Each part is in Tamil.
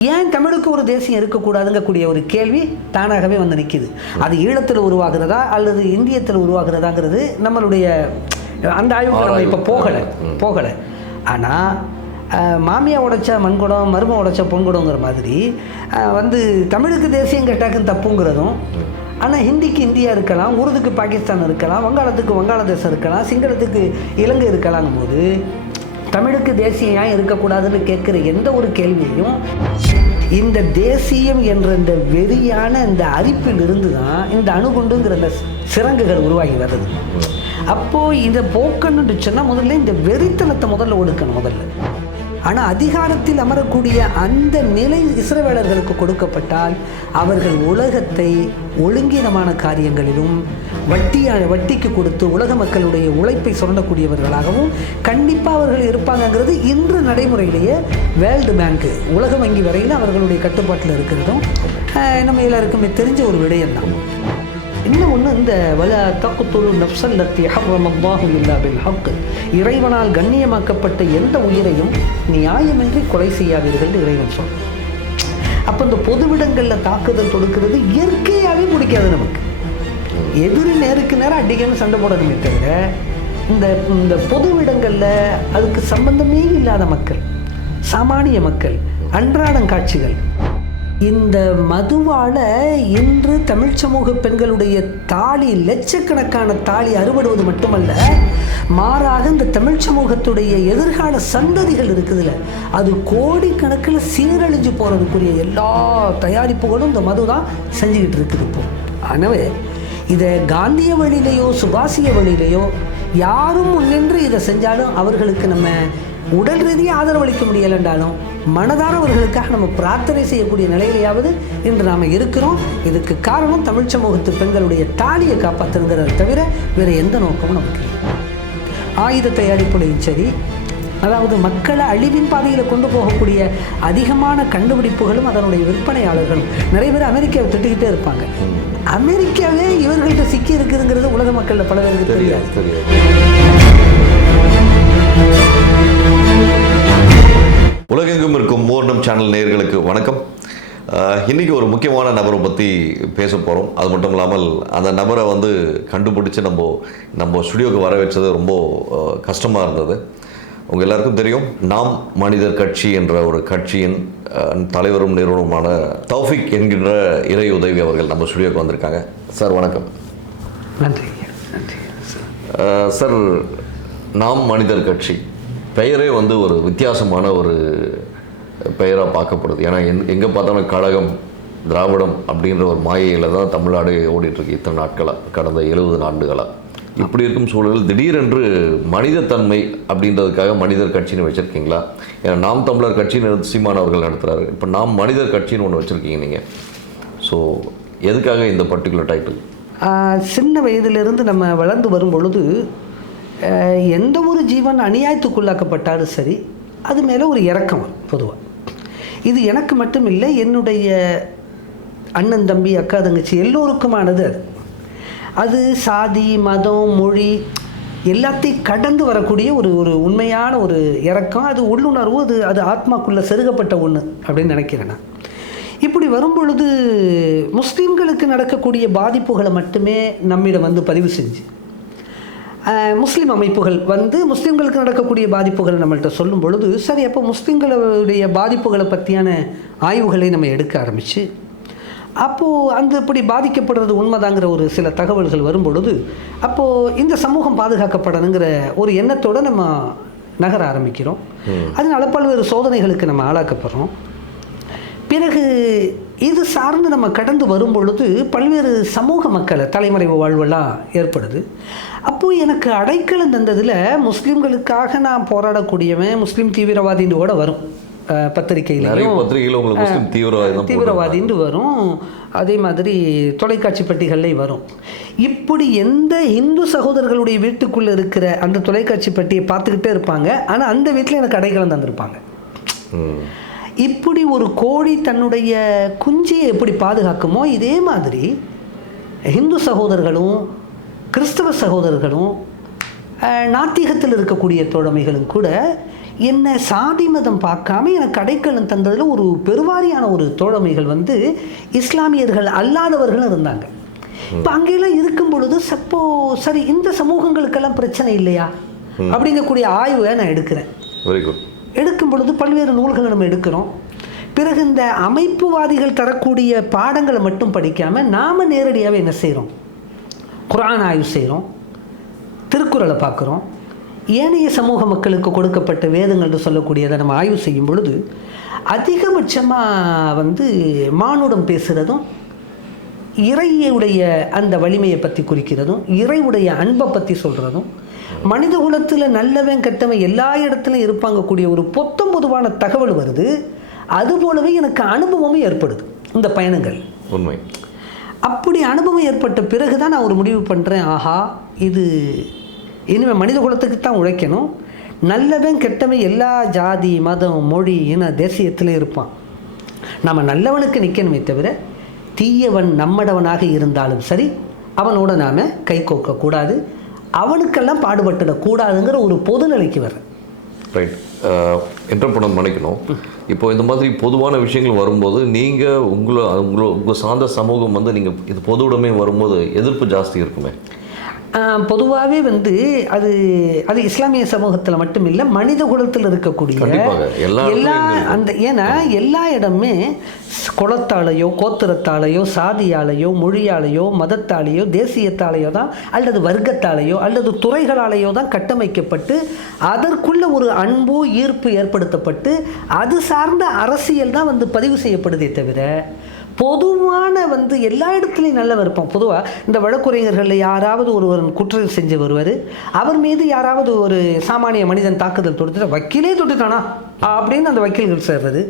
ஏன் தமிழுக்கு ஒரு தேசியம் இருக்கக்கூடாதுங்கக்கூடிய ஒரு கேள்வி தானாகவே வந்து நிற்கிது. அது ஈழத்தில் உருவாகிறதா அல்லது இந்தியத்தில் உருவாகிறதாங்கிறது நம்மளுடைய அந்த ஆய்வுக்கு நம்ம இப்போ போகலை. ஆனால் மாமியா உடைச்ச மண்குடம் மரும உடைச்ச பொன்குடங்கிற மாதிரி வந்து தமிழுக்கு தேசியம் கேட்டாக்குன்னு தப்புங்கிறதும், ஆனால் ஹிந்திக்கு இந்தியா இருக்கலாம், உருதுக்கு பாகிஸ்தான் இருக்கலாம், வங்காளத்துக்கு வங்காளதேசம் இருக்கலாம், சிங்களத்துக்கு இலங்கை இருக்கலாங்கும் போது தமிழுக்கு தேசியம் ஏன் இருக்கக்கூடாதுன்னு கேட்குற எந்த ஒரு கேள்வியையும் இந்த தேசியம் என்ற இந்த வெறியான இந்த அரிப்பில் இருந்து தான் இந்த அணுகுண்டுங்கிற இந்த சிறங்குகள் உருவாகி வருது. அப்போது இதை போக்கணுன்னு சொன்னால் முதல்ல இந்த வெறித்தனத்தை முதல்ல ஒடுக்கணும் முதல்ல. ஆனால் அதிகாரத்தில் அமரக்கூடிய அந்த நிலை இஸ்ரவேலர்களுக்கு கொடுக்கப்பட்டால் அவர்கள் உலகத்தை ஒழுங்கீனமான காரியங்களிலும் வட்டிக்கு கொடுத்து உலக மக்களுடைய உழைப்பை சுரண்டக்கூடியவர்களாகவும் கண்டிப்பாக அவர்கள் இருப்பாங்கங்கிறது இன்று நடைமுறையிலேயே வேர்ல்டு பேங்க்கு உலக வங்கி வரையில் அவர்களுடைய கட்டுப்பாட்டில் இருக்கிறதும் நம்ம எல்லாருக்குமே தெரிஞ்ச ஒரு விடயம்தான். இன்னும் ஒன்று, இந்த வல தக்குத்துலு நஃப்ஸல்லத்தி ஹர்ரமல்லாஹு இல்லா பில் ஹக், இறைவனால் கண்ணியமாக்கப்பட்ட எந்த உயிரையும் நியாயமின்றி கொலை செய்யாதீர்கள் இறைவன் சொல். அப்போ இந்த பொதுவிடங்களில் தாக்குதல் தொடுக்கிறது இயற்கையாகவே பிடிக்காது நமக்கு. எதிரி நேருக்கு நேரம் அடிக்கணும் சண்டை போடணுமே தவிர இந்த பொதுவிடங்களில் அதுக்கு சம்பந்தமே இல்லாத மக்கள், சாமானிய மக்கள், அன்றாடம் காட்சிகள். இந்த மதுவால் இன்று தமிழ் சமூக பெண்களுடைய தாலி, லட்சக்கணக்கான தாலி அறுபடுவது மட்டுமல்ல, மாறாக இந்த தமிழ் சமூகத்துடைய எதிர்கால சந்ததிகள் இருக்குதுல்ல, அது கோடிக்கணக்கில் சீரழிஞ்சு போகிறதுக்குரிய எல்லா தயாரிப்புகளும் இந்த மது தான் செஞ்சுக்கிட்டு இருக்குது இப்போ. எனவே இதை காந்திய வழியிலையோ சுபாசிய வழியிலையோ யாரும் முன்னின்று இதை செஞ்சாலும் அவர்களுக்கு நம்ம உடல் ரீதியாக ஆதரவளிக்க முடியலைன்றாலும் மனதார அவர்களுக்காக நம்ம பிரார்த்தனை செய்யக்கூடிய நிலையிலேயாவது இன்று நாம் இருக்கிறோம். இதுக்கு காரணம் தமிழ் சமூகத்து பெண்களுடைய தாலியை காப்பாற்றுங்கிறத தவிர வேறு எந்த நோக்கமும் நமக்கு இல்லை. ஆயுத தயாரிப்புலையும் சரி, அதாவது மக்களை அழிவின் பாதையில் கொண்டு போகக்கூடிய அதிகமான கண்டுபிடிப்புகளும் அதனுடைய விற்பனையாளர்களும் நிறைய பேர் அமெரிக்காவை திட்டுக்கிட்டே இருப்பாங்க. அமெரிக்காவே இவர்கள்ட்ட சிக்கி இருக்குதுங்கிறது உலக மக்களில் பல பேருக்கு தெரியாது. உலகெங்கும் இருக்கும் மூர்ணம் சேனல் நேயர்களுக்கு வணக்கம். இன்றைக்கி ஒரு முக்கியமான நபரை பற்றி பேச போகிறோம். அது மட்டும் இல்லாமல் அந்த நபரை வந்து கண்டுபிடிச்சி நம்ம ஸ்டுடியோவுக்கு வர வச்சது ரொம்ப கஷ்டமாக இருந்தது. உங்கள் எல்லாருக்கும் தெரியும், நாம் மனிதர் கட்சி என்ற ஒரு கட்சியின் தலைவரும் நிறுவனமான தௌஃபிக் என்கின்ற இறை உதவி அவர்கள் நம்ம ஸ்டுடியோவுக்கு வந்திருக்காங்க. சார் வணக்கம். நன்றி. சார், நாம் மனிதர் கட்சி பெயரே வந்து ஒரு வித்தியாசமான ஒரு பெயராக பார்க்கப்படுது. ஏன்னா எங்கே பார்த்தாலும் கழகம், திராவிடம் அப்படின்ற ஒரு மாயையில் தான் தமிழ்நாடு ஓடிட்டுருக்கு இத்தனை நாட்களாக, கடந்த 70 ஆண்டுகளாக. இப்படி இருக்கும் சூழலில் திடீரென்று மனிதத்தன்மை அப்படின்றதுக்காக மனிதர் கட்சின்னு வச்சுருக்கீங்களா? ஏன்னா நாம் தமிழர் கட்சின்னு சீமான் அவர்கள் நடத்துகிறாரு, இப்போ நாம் மனிதர் கட்சின்னு ஒன்று வச்சுருக்கீங்க நீங்கள். ஸோ எதுக்காக இந்த பர்டிகுலர் டைட்டில்? சின்ன வயதிலிருந்து நம்ம வளர்ந்து வரும் பொழுது எந்த ஒரு ஜீவன் அநியாயத்துக்குள்ளாக்கப்பட்டாலும் சரி, அது மேலே ஒரு இரக்கம் பொதுவாக. இது எனக்கு மட்டும் இல்லை, என்னுடைய அண்ணன் தம்பி அக்கா தங்கச்சி எல்லோருக்குமானது. அது சாதி மதம் மொழி எல்லாத்தையும் கடந்து வரக்கூடிய ஒரு உண்மையான ஒரு இரக்கம், அது உள்ளுணர்வு, அது ஆத்மாக்குள்ளே செருகப்பட்ட ஒன்று அப்படின்னு நினைக்கிறேன் நான். இப்படி வரும்பொழுது முஸ்லீம்களுக்கு நடக்கக்கூடிய பாதிப்புகளை மட்டுமே நம்மிடம் வந்து பதிவு செஞ்சு முஸ்லீம் அமைப்புகள் வந்து முஸ்லீம்களுக்கு நடக்கக்கூடிய பாதிப்புகளை நம்மள்கிட்ட சொல்லும் பொழுது, சரி அப்போ முஸ்லீம்களுடைய பாதிப்புகளை பற்றியான ஆய்வுகளை நம்ம எடுக்க ஆரம்பித்து, அப்போது அந்த இப்படி பாதிக்கப்படுறது உண்மைதாங்கிற ஒரு சில தகவல்கள் வரும் பொழுது, அப்போது இந்த சமூகம் பாதுகாக்கப்படணுங்கிற ஒரு எண்ணத்தோடு நம்ம நகர ஆரம்பிக்கிறோம். அதனால பல்வேறு சோதனைகளுக்கு நம்ம ஆளாக்கப்படுறோம். பிறகு இது சார்ந்து நம்ம கடந்து வரும் பொழுது பல்வேறு சமூக மக்களை தலைமறைவு வாழ்வெல்லாம் ஏற்படுது. அப்போது எனக்கு அடைக்கலம் தந்ததில் முஸ்லீம்களுக்காக நான் போராடக்கூடியவன் முஸ்லீம் தீவிரவாதின்னு கூட வரும், பத்திரிகையிலையும் தீவிரவாதின்னு வரும், அதே மாதிரி தொலைக்காட்சி பெட்டிகள்லேயும் வரும். இப்படி எந்த இந்து சகோதரர்களுடைய வீட்டுக்குள்ளே இருக்கிற அந்த தொலைக்காட்சி பெட்டியை பார்த்துக்கிட்டே இருப்பாங்க, ஆனால் அந்த வீட்டில் எனக்கு அடைக்கலம் தந்திருப்பாங்க. இப்படி ஒரு கோழி தன்னுடைய குஞ்சியை எப்படி பாதுகாக்குமோ இதே மாதிரி இந்து சகோதரர்களும் கிறிஸ்தவ சகோதரர்களும் நாத்திகத்தில் இருக்கக்கூடிய தோழமைகளும் கூட என்ன சாதி மதம் பார்க்காம எனக்கு அடைக்கலம் தந்ததில் ஒரு பெருவாரியான ஒரு தோழமைகள் வந்து இஸ்லாமியர்கள் அல்லாதவர்களும் இருந்தாங்க. இப்போ அங்கெல்லாம் இருக்கும் பொழுது சரி இந்த சமூகங்களுக்கெல்லாம் பிரச்சனை இல்லையா அப்படிங்கக்கூடிய ஆய்வை நான் எடுக்கிறேன். Very good. எடுக்கும் பொழுது பல்வேறு நூல்களை நம்ம எடுக்கிறோம். பிறகு இந்த அமைப்புவாதிகள் தரக்கூடிய பாடங்களை மட்டும் படிக்காமல் நாம் நேரடியாகவே என்ன செய்கிறோம், குர்ஆன் ஆய்வு செய்கிறோம், திருக்குறளை பார்க்குறோம், ஏனைய சமூக மக்களுக்கு கொடுக்கப்பட்ட வேதங்கள்னு சொல்லக்கூடியதை நம்ம ஆய்வு செய்யும் பொழுது அதிகபட்சமாக வந்து மானுடம் பேசுகிறதும் இறையுடைய அந்த வலிமையை பற்றி குறிக்கிறதும் இறையுடைய அன்பை பற்றி சொல்கிறதும் மனித குலத்தில் நல்லவன் கெட்டவன் எல்லா இடத்துலையும் இருப்பாங்க கூடிய ஒரு பொதுவான தகவல் வருது. அதுபோலவே எனக்கு அனுபவமும் ஏற்படுது இந்த பயணங்கள். உண்மை. அப்படி அனுபவம் ஏற்பட்ட பிறகு தான் நான் ஒரு முடிவு பண்ணுறேன், ஆஹா இது இனிமேல் மனித குலத்துக்கு தான் உழைக்கணும். நல்லவன் கெட்டவன் எல்லா ஜாதி மதம் மொழி இன தேசியத்திலும் இருப்பான். நம்ம நல்லவனுக்கு நிற்கணுமே தவிர தீயவன் நம்மடவனாக இருந்தாலும் சரி அவனோட நாம் கை கோக்கக்கூடாது, அவனுக்கெல்லாம் பாடுபட்டுடக்கூடாதுங்கிற ஒரு பொதுநிலைக்கு வர. ரைட். என்டர்பிரனர் நினைக்கணும். இப்போ இந்த மாதிரி பொதுவான விஷயங்கள் வரும்போது நீங்கள் உங்கள் சார்ந்த சமூகம் வந்து நீங்கள் இது பொது உடைமை வரும்போது எதிர்ப்பு ஜாஸ்தி இருக்குமே? பொதுவாகவே வந்து அது இஸ்லாமிய சமூகத்தில் மட்டும் இல்லை, மனித குலத்தில் இருக்கக்கூடிய எல்லா அந்த ஏன்னா எல்லா இடமே குலத்தாலேயோ கோத்திரத்தாலேயோ சாதியாலேயோ மொழியாலேயோ மதத்தாலேயோ தேசியத்தாலேயோ தான் அல்லது வர்க்கத்தாலேயோ அல்லது துறைகளாலேயோ தான் கட்டமைக்கப்பட்டு அதற்குள்ள ஒரு அன்பு ஈர்ப்பு ஏற்படுத்தப்பட்டு அது சார்ந்த அரசியல் தான் வந்து பதிவு செய்யப்படுதே தவிர பொதுவான வந்து எல்லா இடத்துலையும் நல்லவர் இருப்பான். பொதுவாக இந்த வழக்குரைஞர்களில் யாராவது ஒருவர் குற்றம் செஞ்சு வருவார், அவர் மீது யாராவது ஒரு சாமானிய மனிதன் தாக்குதல் தொடுத்துட்டு வக்கீலே தொட்டுட்டானா அப்படின்னு அந்த வக்கீல்கள் சேர்றது.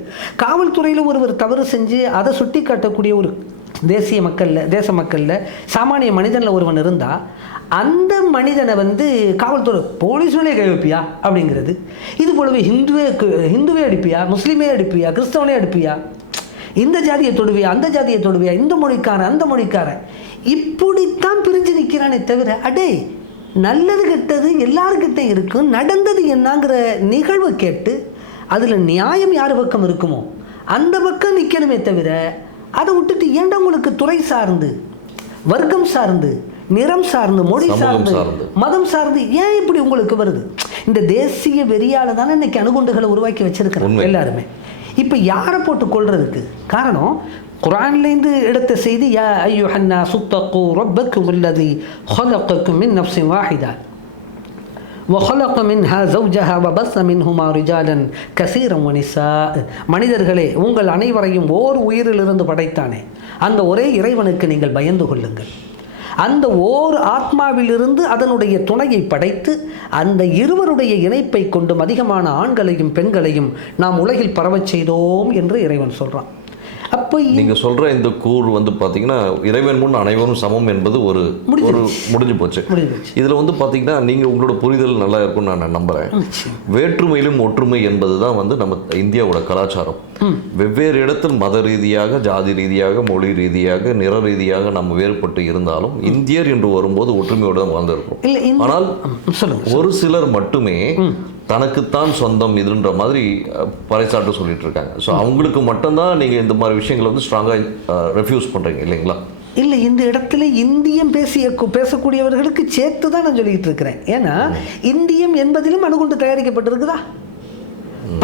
காவல்துறையில் ஒருவர் தவறு செஞ்சு அதை சுட்டி காட்டக்கூடிய ஒரு தேச மக்களில் சாமானிய மனிதனில் ஒருவன் இருந்தால் அந்த மனிதனை வந்து காவல்துறை போலீஸ் மேலே கை வைப்பியா அப்படிங்கிறது. இது போலவே ஹிந்துவே அடிப்பியா, முஸ்லீமே அடிப்பியா, கிறிஸ்தவனே அடிப்பியா, இந்த ஜாதியை தொடுவியா அந்த ஜாதியை தொடுவியா, இந்த மொழிக்காரன் அந்த மொழிக்காரன், இப்படித்தான் பிரிஞ்சு நிற்கிறானே தவிர அடே நல்லது கெட்டது எல்லாருக்கிட்ட இருக்கும், நடந்தது என்னங்கிற நிகழ்வு கேட்டு அதில் நியாயம் யார் பக்கம் இருக்குமோ அந்த பக்கம் நிற்கணுமே தவிர அதை விட்டுட்டு ஏன்டா உங்களுக்கு துறை சார்ந்து வர்க்கம் சார்ந்து நிறம் சார்ந்து மொழி சார்ந்து மதம் சார்ந்து ஏன் இப்படி உங்களுக்கு வருது? இந்த தேசிய வெறியால தானே இன்னைக்கு அணுகுண்டுகளை உருவாக்கி வச்சிருக்கிறாங்க எல்லாருமே. இப்போ யாரை போட்டு கொள்றதுக்கு காரணம் குர்ஆன்லேருந்து எடுத்த செய்தி, யா அய்யுஹன் நாஸு தக்கூ ரப்பக்கும் அல்லதி خلقكم من نفس واحدة وخلق منها زوجها وبث منهما رجالا كثيرا ونساء. மனிதர்களே உங்கள் அனைவரையும் ஓர் உயிரிலிருந்து படைத்தானே அந்த ஒரே இறைவனுக்கு நீங்கள் பயந்து கொள்ளுங்கள். அந்த ஓர் ஆத்மாவிலிருந்து அதனுடைய துணையை படைத்து அந்த இருவருடைய இணைப்பை கொண்டும் அதிகமான ஆண்களையும் பெண்களையும் நாம் உலகில் பரவச் செய்தோம் என்று இறைவன் சொல்றான். அப்போ நீங்க சொல்ற இந்த கூறு வந்து பாத்தீங்கன்னா இறைவன் முன் அனைவரும் சமம் என்பது ஒரு முடிஞ்சு போச்சு. இதுல வந்து பாத்தீங்கன்னா நீங்க உங்களோட புரிதல் நல்லா இருக்கும்னு நான் நம்புறேன். வேற்றுமையிலும் ஒற்றுமை என்பதுதான் வந்து நம்ம இந்தியாவோட கலாச்சாரம். வெவ்வேறு இடத்தில் மத ரீதியாக ஜாதி ரீதியாக மொழி ரீதியாக நிற ரீதியாக நம்ம வேறுபட்டு இருந்தாலும் இந்தியர் என்று வரும்போது ஒற்றுமையோடு தான் வாழ்ந்திருக்கிறோம். ஆனால் ஒரு சிலர் மட்டுமே தனக்குத்தான் சொந்தம் இதுன்ற மாதிரி பறைசாட்டு சொல்லிட்டு இருக்காங்க. ஸோ அவங்களுக்கு மட்டும்தான் நீங்கள் இந்த மாதிரி விஷயங்களை வந்து ஸ்ட்ராங்காக ரெஃப்யூஸ் பண்ணுறீங்க இல்லைங்களா? இல்லை, இந்த இடத்துல இந்தியம் பேசக்கூடியவர்களுக்கு சேர்த்து தான் நான் சொல்லிக்கிட்டு இருக்கிறேன். ஏன்னா இந்தியம் என்பதிலும் அணுகுண்டு தயாரிக்கப்பட்டிருக்குதா,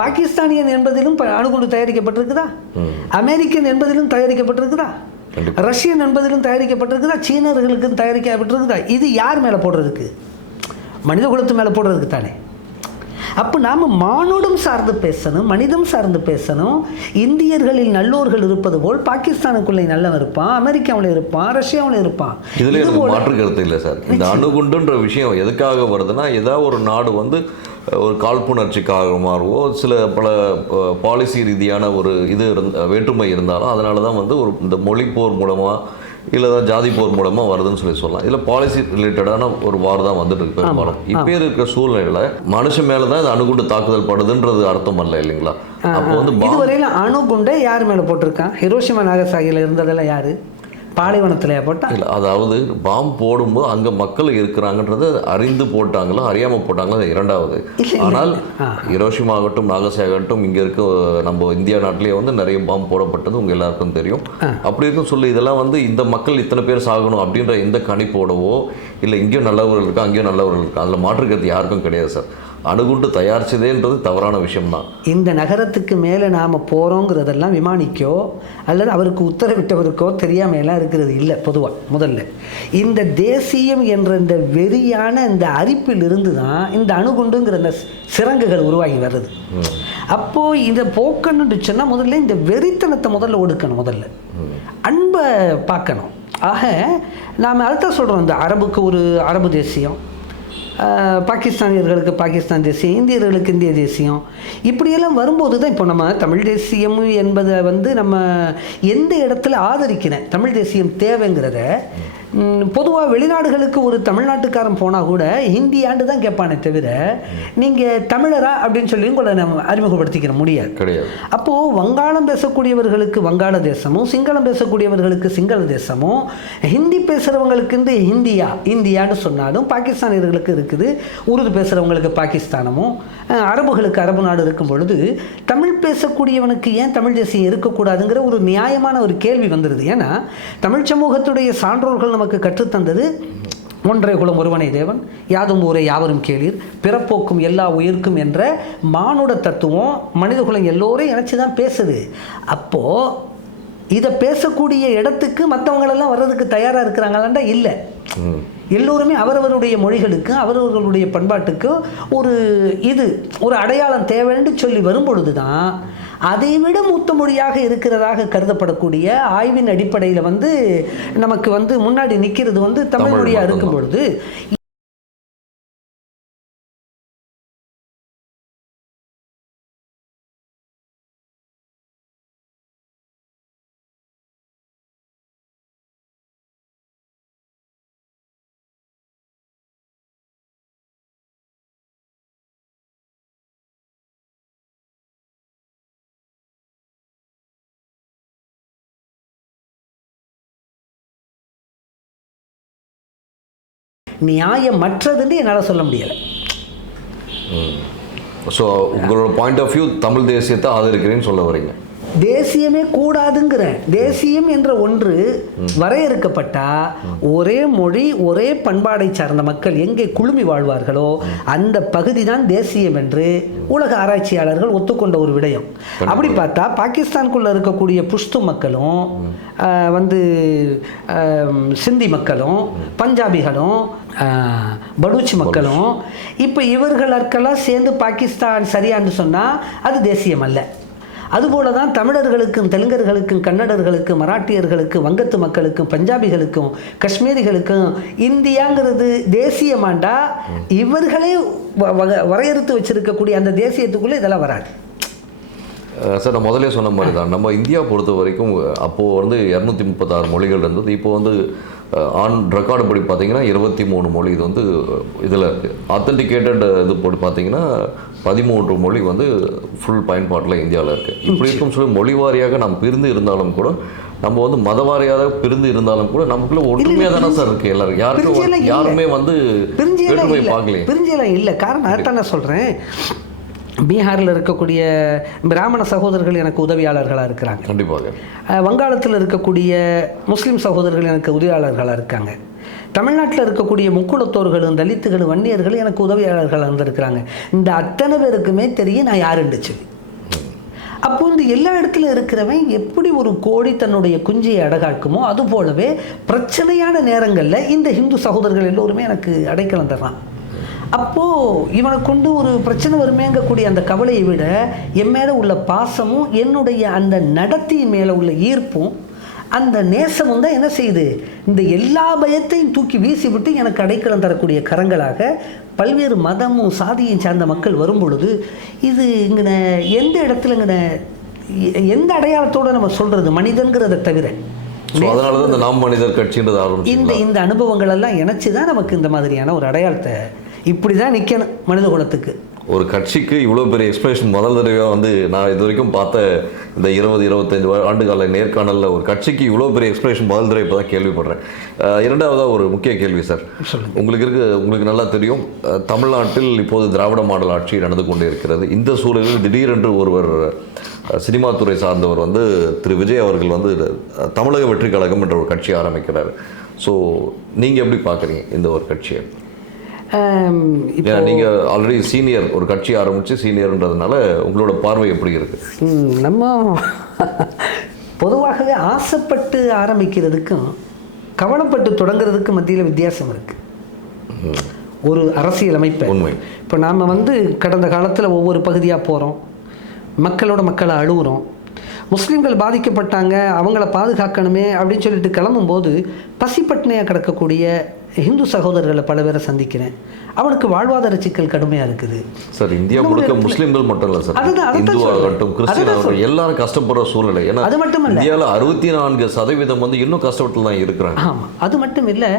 பாகிஸ்தானியன் என்பதிலும் அணுகுண்டு தயாரிக்கப்பட்டிருக்குதா, அமெரிக்கன் என்பதிலும் தயாரிக்கப்பட்டிருக்குதா, ரஷ்யன் என்பதிலும் தயாரிக்கப்பட்டிருக்குதா, சீனர்களுக்கும் தயாரிக்கப்பட்டிருக்குதா? இது யார் மேலே போடுறதுக்கு? மனித குலத்து மேலே போடுறதுக்கு தானே. அப்போ நாம் மானுடம் சார்ந்து பேசணும், மனிதம் சார்ந்து பேசணும். இந்தியர்களில் நல்லோர்கள் இருப்பது போல் பாகிஸ்தானுக்குள்ளே நல்லவன் இருப்பான், அமெரிக்காவில் இருப்பான், ரஷ்யாவில் இருப்பான். இதில் எனக்கு மாற்று கருத்து இல்லை சார். இந்த அணுகுண்டுன்ற விஷயம் எதுக்காக வருதுன்னா, ஏதாவது ஒரு நாடு வந்து ஒரு காழ்ப்புணர்ச்சிக்காக மாறுவோ பல பாலிசி ரீதியான ஒரு வேற்றுமை இருந்தாலும் அதனால தான் வந்து ஒரு இந்த மொழிப்போர் மூலமாக இல்லை தான் ஜாதி போர் மூலமாக வருதுன்னு சொல்லலாம். இதில் பாலிசி ரிலேட்டடான ஒரு வார் தான் வந்துட்டு இருக்கு பெரும்பாலும். இப்போ இருக்கிற சூழ்நிலையில் மனுஷன் மேலே தான் இது அணுகுண்டு தாக்குதல் படுதுன்றது அர்த்தம் அல்ல இல்லைங்களா? அப்போ வந்து இதுவரையில் அணுகுண்டை யார் மேலே போட்டிருக்கான்? ஹிரோஷிமா நாகசாகியில் இருந்ததெல்லாம் யாரு? பாலைவனத்தில் போட்டால் இல்லை, அதாவது பாம்பு போடும்போது அங்கே மக்கள் இருக்கிறாங்கன்றதை அறிந்து போட்டாங்களோ அறியாமல் போட்டாங்களோ அது இரண்டாவது. ஆனால் ஹிரோஷிமா ஆகட்டும் நாகசாகி ஆகட்டும் இங்கே இருக்க நம்ம இந்தியா நாட்டிலேயே வந்து நிறைய பாம்பு போடப்பட்டது உங்கள் எல்லாருக்கும் தெரியும். அப்படி இருக்கும் சொல்லி இதெல்லாம் வந்து இந்த மக்கள் இத்தனை பேர் சாகணும் அப்படின்ற எந்த கணிப்போடவோ இல்லை இங்கேயும் நல்லவர்கள் இருக்கா அங்கேயும் நல்லவர்கள் இருக்கா அதில் மாற்றுக்கிறது யாருக்கும் கிடையாது சார். அணுகுண்டு தயாரிச்சதேன்றது தவறான விஷயம்தான். இந்த நகரத்துக்கு மேலே நாம் போகிறோங்கிறதெல்லாம் விமானிக்கோ அல்லது அவருக்கு உத்தரவிட்டவருக்கோ தெரியாமையெல்லாம் இருக்கிறது இல்லை. பொதுவாக முதல்ல இந்த தேசியம் என்ற இந்த வெறியான இந்த அரிப்பில் இருந்து தான் இந்த அணுகுண்டுங்கிற இந்த சிறங்குகள் உருவாகி வர்றது. அப்போது இதை போக்கணுன்னு சொன்னால் முதல்ல இந்த வெறித்தனத்தை முதல்ல ஒடுக்கணும், முதல்ல அன்பை பார்க்கணும். ஆக நாம் அதுதான் சொல்கிறோம், இந்த அரபுக்கு ஒரு அரபு தேசியம், பாகிஸ்தானியர்களுக்கு பாகிஸ்தான் தேசியம், இந்தியர்களுக்கு இந்திய தேசியம், இப்படியெல்லாம் வரும்போது தான் இப்போ நம்ம தமிழ் தேசியம் என்பதை வந்து நம்ம எந்த இடத்துல ஆதரிக்கிறேன் தமிழ் தேசியம் தேவைங்கிறத. பொதுவாக வெளிநாடுகளுக்கு ஒரு தமிழ்நாட்டுக்காரன் போனால் கூட ஹிந்தியாண்டு தான் கேட்பானே தவிர நீங்கள் தமிழரா அப்படின்னு சொல்லி உங்களை நம்ம அறிமுகப்படுத்திக்கிற முடியாது, கிடையாது. அப்போது வங்காளம் பேசக்கூடியவர்களுக்கு வங்காள தேசமும் சிங்களம் பேசக்கூடியவர்களுக்கு சிங்கள தேசமும் ஹிந்தி பேசுகிறவங்களுக்கு இந்த இந்தியான்னு சொன்னாலும் பாகிஸ்தானியர்களுக்கு இருக்குது, உருது பேசுகிறவங்களுக்கு பாகிஸ்தானமும் அரபுகளுக்கு அரபு நாடு இருக்கும் பொழுது தமிழ் பேசக்கூடியவனுக்கு ஏன் தமிழ் தேசியம் இருக்கக்கூடாதுங்கிற ஒரு நியாயமான ஒரு கேள்வி வந்துடுது. ஏன்னா தமிழ் சமூகத்துடைய சான்றோர்கள் நமக்கு கற்றுத்தந்தது ஒன்றை குலம் ஒருவனை தேவன், யாதும் ஊரே யாவரும் கேளீர், பிறப்போக்கும் எல்லா உயிர்க்கும் என்ற மானுட தத்துவம் மனிதகுலம் எல்லோரையும் இணைச்சி தான் பேசுது. அப்போது இதை பேசக்கூடிய இடத்துக்கு மற்றவங்களெல்லாம் வர்றதுக்கு தயாராக இருக்கிறாங்களாண்டா இல்லை. எல்லோருமே அவரவருடைய மொழிகளுக்கு அவரவர்களுடைய பண்பாட்டுக்கு ஒரு அடையாளம் தேவைன்னு சொல்லி வரும்பொழுது தான் அதைவிட மூத்த மொழியாக இருக்கிறதாக கருதப்படக்கூடிய ஆய்வின் அடிப்படையில் வந்து நமக்கு வந்து முன்னாடி நிற்கிறது வந்து தமிழ் மொழியாக இருக்கும் பொழுது நியாயமற்றதுன்னு என்னால் சொல்ல முடியலை. ஸோ உங்களோட பாயிண்ட் ஆஃப் வியூ தமிழ் தேசியத்தை ஆதரிக்கிறேன்னு சொல்ல வரீங்க? தேசியமே கூடாதுங்கிற, தேசியம் என்ற ஒன்று வரையறுக்கப்பட்டா ஒரே மொழி ஒரே பண்பாடை சார்ந்த மக்கள் எங்கே குழுமி வாழ்வார்களோ அந்த பகுதி தான் தேசியம் என்று உலக ஆராய்ச்சியாளர்கள் ஒத்துக்கொண்ட ஒரு விடயம். அப்படி பார்த்தா பாகிஸ்தானுக்குள்ளே இருக்கக்கூடிய புஷ்து மக்களும் வந்து சிந்தி மக்களும் பஞ்சாபிகளும் பலூச் மக்களும் இப்போ இவர்களுக்கெல்லாம் சேர்ந்து பாகிஸ்தான் சரியான்னு சொன்னால் அது தேசியம் அல்ல. அதுபோல தான் தமிழர்களுக்கும் தெலுங்கர்களுக்கும் கன்னடர்களுக்கும் மராட்டியர்களுக்கும் வங்கத்து மக்களுக்கும் பஞ்சாபிகளுக்கும் காஷ்மீரிகளுக்கும் இந்தியாங்கிறது தேசியமாண்டா இவர்களே வரையறுத்து வச்சிருக்கக்கூடிய அந்த தேசியத்துக்குள்ளே இதெல்லாம் வராது. சார், நான் முதலே சொன்ன மாதிரி தான் நம்ம இந்தியா பொறுத்த வரைக்கும் அப்போது வந்து 236 மொழிகள் இருந்தது. இப்போ வந்து ஆன் ரெக்கார்டு படி பார்த்தீங்கன்னா 23 மொழி இது வந்து இதில் இருக்குது. ஆத்தென்டிகேட்டட் இது போட்டு பார்த்தீங்கன்னா 13 மொழி வந்து ஃபுல் பயன்பாட்டில் இந்தியாவில் இருக்குது. இப்படி இருக்கும் சொல்லி மொழி வாரியாக நாம் பிரிந்து இருந்தாலும் கூட நம்ம வந்து மதவாரியாக பிரிந்து இருந்தாலும் கூட நமக்குள்ள ஒற்றுமையாக தானே சார் இருக்குது. எல்லாரும் யாருமே வந்து வேற்றுமை பார்க்கல, பிரிஞ்செல்லாம் இல்லை. காரணம் அதான் நான் சொல்கிறேன், பீகாரில் இருக்கக்கூடிய பிராமண சகோதரர்கள் எனக்கு உதவியாளர்களாக இருக்கிறாங்க. கண்டிப்பாக. வங்காளத்தில் இருக்கக்கூடிய முஸ்லீம் சகோதரர்கள் எனக்கு உதவியாளர்களாக இருக்காங்க. தமிழ்நாட்டில் இருக்கக்கூடிய முக்குளத்தோர்களும் தலித்துகளும் வன்னியர்களும் எனக்கு உதவியாளர்களாக இருந்திருக்கிறாங்க. இந்த அத்தனை பேருக்குமே தெரியும் நான் யாருன்னு சொல்லி. அப்போ இந்த எல்லா இடத்துல இருக்கிறவன் எப்படி ஒரு கோழி தன்னுடைய குஞ்சியை அடகாக்குமோ அது போலவே பிரச்சனையான நேரங்களில் இந்த ஹிந்து சகோதரர்கள் எல்லோருமே எனக்கு அடைக்கலம் தர்றான். அப்போது இவனை கொண்டு ஒரு பிரச்சனை வருமேங்கக்கூடிய அந்த கவலையை விட என் மேலே உள்ள பாசமும் என்னுடைய அந்த நடத்தியின் மேலே உள்ள ஈர்ப்பும் அந்த நேசமும் தான் என்ன செய்யுது, இந்த எல்லா பயத்தையும் தூக்கி வீசி விட்டு எனக்கு அடைக்கலம் தரக்கூடிய கரங்களாக பல்வேறு மதமும் சாதியும் சார்ந்த மக்கள் வரும் பொழுது இது இங்கே எந்த இடத்துல இங்கே எந்த அடையாளத்தோடு நம்ம சொல்கிறது மனிதன்கிறத தவிர அதனால தான் இந்த நாம் மனிதர் கட்சின்றது ஆரம்பிச்சு இந்த அனுபவங்கள் எல்லாம் இணைச்சி தான் நமக்கு இந்த மாதிரியான ஒரு அடையாளத்தை இப்படி தான் நிற்கணும் மனித குலத்துக்கு. ஒரு கட்சிக்கு இவ்வளோ பெரிய எக்ஸ்பிளேஷன் முதல் தடவையாக வந்து நான் இது வரைக்கும் பார்த்த இந்த 20-25 ஆண்டுகால நேர்காணலில் ஒரு கட்சிக்கு இவ்வளோ பெரிய எக்ஸ்பிளேஷன் முதல் தடவை இப்போ தான் கேள்விப்படுறேன். இரண்டாவதாக ஒரு முக்கிய கேள்வி சார், உங்களுக்கு நல்லா தெரியும், தமிழ்நாட்டில் இப்போது திராவிட மாடல் ஆட்சி நடந்து கொண்டே இருக்கிறது. இந்த சூழலில் திடீரென்று ஒருவர் சினிமா துறை சார்ந்தவர் வந்து திரு விஜய் அவர்கள் வந்து தமிழக வெற்றி கழகம் என்ற ஒரு கட்சி ஆரம்பிக்கிறார். ஸோ நீங்கள் எப்படி பார்க்குறீங்க இந்த ஒரு கட்சியை? நீங்கள் ஆல்ரெடி சீனியர், ஒரு கட்சி ஆரம்பித்து சீனியர்ன்றதுனால உங்களோட பார்வை எப்படி இருக்குது? நம்ம பொதுவாகவே ஆசைப்பட்டு ஆரம்பிக்கிறதுக்கும் கவனப்பட்டு தொடங்குறதுக்கும் மத்தியில் வித்தியாசம் இருக்குது. ஒரு அரசியல் அமைப்பு உண்மை. இப்போ நாம் வந்து கடந்த காலத்தில் ஒவ்வொரு பகுதியாக போகிறோம், மக்களோட மக்களை அழுகுறோம், முஸ்லீம்கள் பாதிக்கப்பட்டாங்க, அவங்கள பாதுகாக்கணுமே அப்படின்னு சொல்லிட்டு கிளம்பும்போது பசிப்பட்டினியாக கிடக்கக்கூடிய இந்து சகோதரர்களை பல பேரை சந்திக்கிறேன். அவனுக்கு வாழ்வாதார சிக்கல் கடுமையாக இருக்குது சார். இந்தியா முழுக்க முஸ்லீம்கள் மட்டும் இல்லை சார், இந்துவாகட்டும் கிறிஸ்டியனாகட்டும் எல்லாரும் கஷ்டப்படுற சூழ்நிலை. ஏன்னா அது மட்டும் இல்லை, இந்தியாவில் 64% வந்து இன்னும் கஷ்டப்பட்டு தான் இருக்கிறாங்க. ஆமாம், அது மட்டும் இல்லை,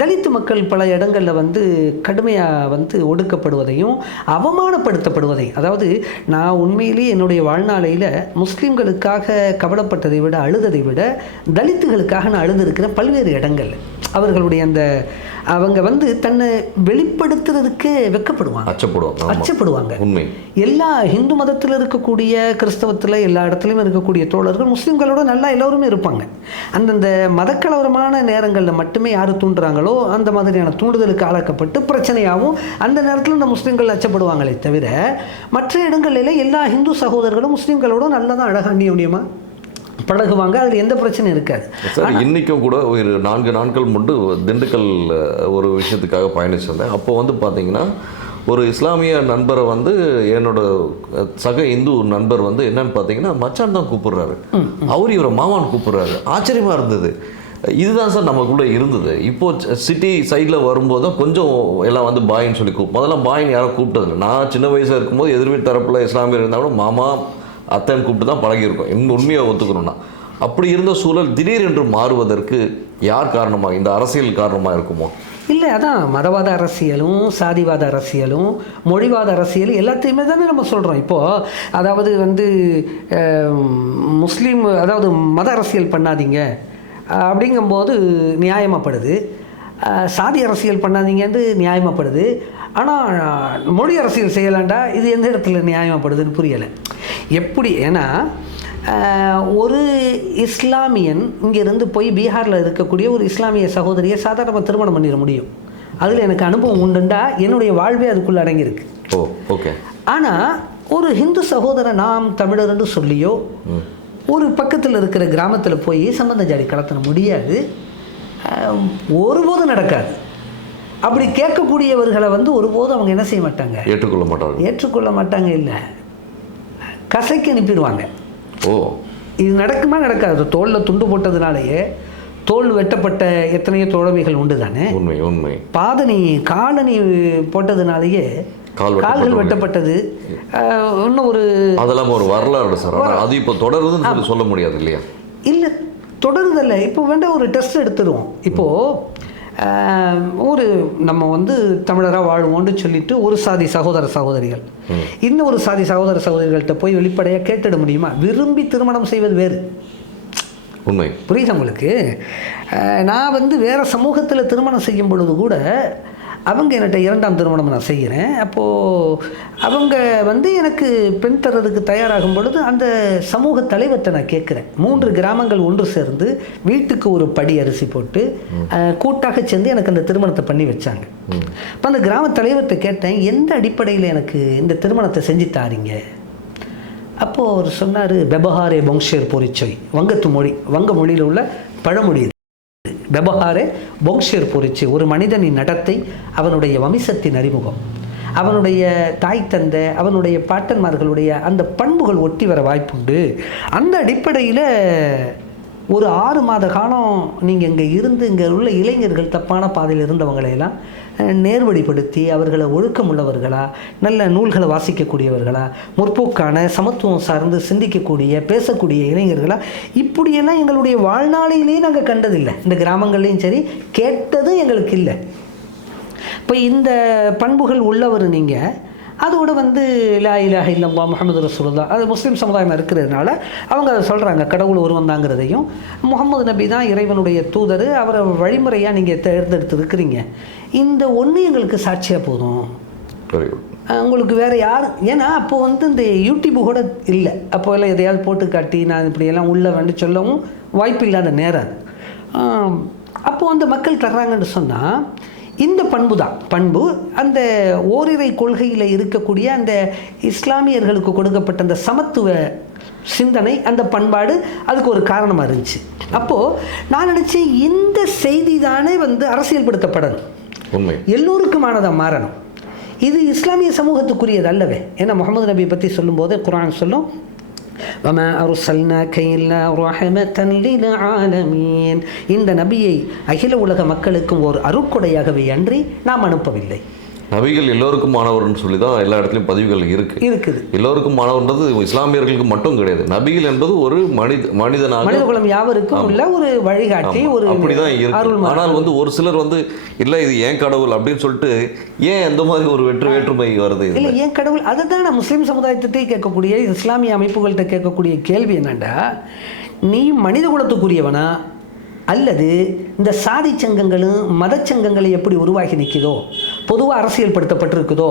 தலித் மக்கள் பல இடங்களில் வந்து கடுமையாக வந்து ஒடுக்கப்படுவதையும் அவமானப்படுத்தப்படுவதையும், அதாவது நான் உண்மையிலேயே என்னுடைய வாழ்நாளையில் முஸ்லீம்களுக்காக கவலைப்பட்டதை விட அழுததை விட தலித்துகளுக்காக நான் அழுந்திருக்கிறேன் பல்வேறு இடங்கள். அவர்களுடைய அந்த அவங்க வந்து தன்னை வெளிப்படுத்துறதுக்கு வெக்கப்படுவாங்க, அச்சப்படுவாங்க. உண்மை. எல்லா இந்து மதத்தில் இருக்கக்கூடிய, கிறிஸ்தவத்தில் எல்லா இடத்துலையும் இருக்கக்கூடிய தோழர்கள் முஸ்லீம்களோட நல்லா எல்லோருமே இருப்பாங்க. அந்தந்த மதக்கலவரமான நேரங்களில் மட்டுமே யார் தூண்டுறாங்களோ அந்த மாதிரியான தூண்டுதலுக்கு ஆளாக்கப்பட்டு பிரச்சனையாகவும் அந்த நேரத்தில் இந்த முஸ்லீம்கள் அச்சப்படுவாங்களே தவிர மற்ற இடங்களில் எல்லா இந்து சகோதரர்களும் முஸ்லீம்களோட நல்லா தான் அழகாக அந்நியோன்யமாக பழகுவாங்க. அதில் எந்த பிரச்சனையும் இருக்காது. சார், இன்றைக்கும் கூட ஒரு 4 நாட்கள் முன்பு திண்டுக்கல் ஒரு விஷயத்துக்காக பயணிச்சிருந்தேன். அப்போ வந்து பார்த்தீங்கன்னா ஒரு இஸ்லாமிய நண்பரை வந்து என்னோட சக இந்து நண்பர் வந்து என்னன்னு பார்த்தீங்கன்னா மச்சான் தான் கூப்பிடுறாரு, அவர் இவரை மாமான்னு கூப்பிடுறாரு. ஆச்சரியமாக இருந்தது. இதுதான் சார் நமக்குள்ளே இருந்தது. இப்போது சிட்டி சைடில் வரும்போது தான் கொஞ்சம் எல்லாம் வந்து பாயின்னு சொல்லி முதல்ல பாயின்னு யாரும் கூப்பிட்டதில்லை. நான் சின்ன வயசாக இருக்கும்போது எதிர்வீட்டு தரப்பில் இஸ்லாமியர் இருந்தாலும் மாமா அத்தைன்னு கூப்பிட்டு தான் பழகியிருக்கோம். எங்கள் உண்மையை ஒத்துக்கணும்னா அப்படி இருந்த சூழல் திடீரென்று மாறுவதற்கு யார் காரணமாக, இந்த அரசியல் காரணமாக இருக்குமோ? இல்லை, அதான் மதவாத அரசியலும் சாதிவாத அரசியலும் மொழிவாத அரசியல் எல்லாத்தையுமே தானே நம்ம சொல்கிறோம். இப்போது அதாவது வந்து முஸ்லீம், அதாவது மத அரசியல் பண்ணாதீங்க அப்படிங்கும்போது நியாயமாகப்படுது, சாதி அரசியல் பண்ணாதீங்கன்னு நியாயமாகப்படுது. ஆனால் மொழி அரசியல் செய்யலாண்டா இது எந்த இடத்துல நியாயமாகப்படுதுன்னு புரியலை. எப்படி? ஏன்னா ஒரு இஸ்லாமியன் இங்கேருந்து போய் பீகாரில் இருக்கக்கூடிய ஒரு இஸ்லாமிய சகோதரியை சாதாரணமாக திருமணம் பண்ணிட முடியும். அதில் எனக்கு அனுபவம் உண்டுண்டா என்னுடைய வாழ்வே அதுக்குள்ளே அடங்கியிருக்கு. ஓகே. ஆனால் ஒரு ஹிந்து சகோதரன் நாம் தமிழர்னு சொல்லியோ ஒரு பக்கத்தில் இருக்கிற கிராமத்தில் போய் சம்பந்த ஜாடி கலத்தின முடியாது, ஒருபோதும் நடக்காது. அப்படி கேட்கக்கூடியவர்களை வந்து ஒருபோதும் அவங்க என்ன செய்ய மாட்டாங்க, ஏற்றுக்கொள்ள மாட்டாங்க. இல்லை, கசைக்கு அனுப்பிடுவாங்க. இது நடக்குமா நடக்காது? தோளில் துண்டு போட்டதுனாலேயே தோல் வெட்டப்பட்ட எத்தனையோ தோழமைகள் உண்டு தானே. உண்மை. பாதணி காலணி போட்டதுனாலேயே கால்கள் வெட்டப்பட்டது. இன்னும் ஒரு அதெல்லாம் ஒரு வரலாறு சார். அது இப்போ தொடருதுன்னு சொல்ல முடியாது இல்லையா? இல்லை, தொடருதல்ல. இப்போ வேண்டாம், ஒரு டெஸ்ட் எடுத்துடுவோம். இப்போது ஒரு நம்ம வந்து தமிழராக வாழ்வோன்னு சொல்லிட்டு ஒரு சாதி சகோதர சகோதரிகள் இன்னொரு சாதி சகோதர சகோதரிகள்கிட்ட போய் வெளிப்படையாக கேட்டுட முடியுமா? விரும்பி திருமணம் செய்வது வேறு. உண்மை. புரியுது உங்களுக்கு? நான் வந்து வேறு சமூகத்தில் திருமணம் செய்யும் பொழுது கூட அவங்க என்கிட்ட 2ஆம் திருமணம் நான் செய்கிறேன். அப்போது அவங்க வந்து எனக்கு பெண் தர்றதுக்கு தயாராகும் பொழுது அந்த சமூக தலைவர்கிட்ட நான் கேட்குறேன். 3 கிராமங்கள் ஒன்று சேர்ந்து வீட்டுக்கு ஒரு படி அரிசி போட்டு கூட்டாக சேர்ந்து எனக்கு அந்த திருமணத்தை பண்ணி வச்சாங்க. இப்போ அந்த கிராம தலைவர்கிட்ட கேட்டேன், எந்த அடிப்படையில் எனக்கு இந்த திருமணத்தை செஞ்சு தாரீங்க? அப்போது அவர் சொன்னார், பெபஹாரே பொங்ஷேர் பொரிச்சொய், வங்க மொழியில் உள்ள பழமொழி. பெபஹாரே பொங்ஷேர் பொரிச்சு, ஒரு மனிதனின் நடத்தை அவனுடைய வம்சத்தின் அறிமுகம், அவனுடைய தாய் தந்தை, அவனுடைய பாட்டன்மார்களுடைய அந்த பண்புகள் ஒட்டி வர வாய்ப்புண்டு. அந்த அடிப்படையில் ஒரு 6 மாத காலம் நீங்கள் இங்கே இருந்து இங்கே உள்ள இளைஞர்கள் தப்பான பாதையில் இருந்தவங்களையெல்லாம் நேர்வழிப்படுத்தி அவர்களை ஒழுக்கமுள்ளவர்களா, நல்ல நூல்களை வாசிக்கக்கூடியவர்களா, முற்போக்கான சமத்துவம் சார்ந்து சிந்திக்கக்கூடிய பேசக்கூடிய இளைஞர்களா, இப்படியெல்லாம் எங்களுடைய வாழ்நாளிலேயே நாங்கள் கண்டதில்லை. இந்த கிராமங்கள்லேயும் சரி, கேட்டதும் எங்களுக்கு இல்லை. இப்போ இந்த பண்புகள் உள்ளவர் நீங்கள் அதோட வந்து லா இலாஹ இல்லல்லாஹ் முஹம்மது ரசூலுல்லாஹ், அது முஸ்லீம் சமுதாயம் இருக்கிறதுனால அவங்க அதை சொல்கிறாங்க, கடவுள் ஒருவன் தாங்கிறதையும், முகமது நபி தான் இறைவனுடைய தூதர், அவரை வழிமுறையாக நீங்கள் தேர்ந்தெடுத்துருக்கிறீங்க, இந்த ஒன்று எங்களுக்கு சாட்சியாக போதும், உங்களுக்கு வேறு யார். ஏன்னா அப்போது வந்து இந்த யூடியூப் கூட இல்லை, அப்போ எல்லாம் எதையாவது போட்டு காட்டி நான் இப்படியெல்லாம் உள்ளே வந்து சொல்லவும் வாய்ப்பு இல்லாத நேரம். அப்போது அந்த மக்கள் தர்றாங்கன்னு சொன்னால் இந்த பண்பு அந்த ஓரிரை கொள்கையில் இருக்கக்கூடிய அந்த இஸ்லாமியர்களுக்கு கொடுக்கப்பட்ட அந்த சமத்துவ சிந்தனை, அந்த பண்பாடு அதுக்கு ஒரு காரணமாக இருந்துச்சு. அப்போது நான் நினச்சேன், இந்த செய்தி தானே வந்து அரசியல்படுத்தப்படணும், உண்மை எல்லோருக்குமானதாக மாறணும். இது இஸ்லாமிய சமூகத்துக்குரியது அல்லவே. ஏன்னா முகமது நபியை பற்றி சொல்லும்போது குர்ஆன் சொல்லும், வமா அர்ஸல்னாக இல்லா ரஹ்மத்தன் லில் ஆலமீன், இந்த நபியை அகில உலக மக்களுக்கும் ஒரு அருட்கொடையாகவே அன்றி நாம் அனுப்பவில்லை. நபிகள் எல்லோருக்கும் மாணவர்னு சொல்லி தான் எல்லா இடத்துலையும் பதிவுகள் இருக்குது. எல்லோருக்கும் மாணவர்ன்றது இஸ்லாமியர்களுக்கு மட்டும் கிடையாது. நபிகள் என்பது ஒரு மனித குலம் யாவருக்கும் உள்ள ஒரு வழிகாட்டி, ஒரு அப்படிதான் இருக்கு. ஆனால் வந்து ஒரு சிலர் வந்து இல்லை இது ஏன் கடவுள் அப்படின்னு சொல்லிட்டு ஏன் அந்த மாதிரி ஒரு வேற்றுமை வருது? இல்லை, ஏன் கடவுள், அதை தான் நான் முஸ்லீம் சமுதாயத்தை கேட்கக்கூடிய இஸ்லாமிய அமைப்புகள்கிட்ட கேட்கக்கூடிய கேள்வி என்னண்டா, நீ மனித குலத்துக்குரியவனா அல்லது இந்த சாதி சங்கங்களும் மதச்சங்கங்களும் எப்படி உருவாகி நிற்குதோ, பொதுவாக அரசியல்படுத்தப்பட்டிருக்குதோ,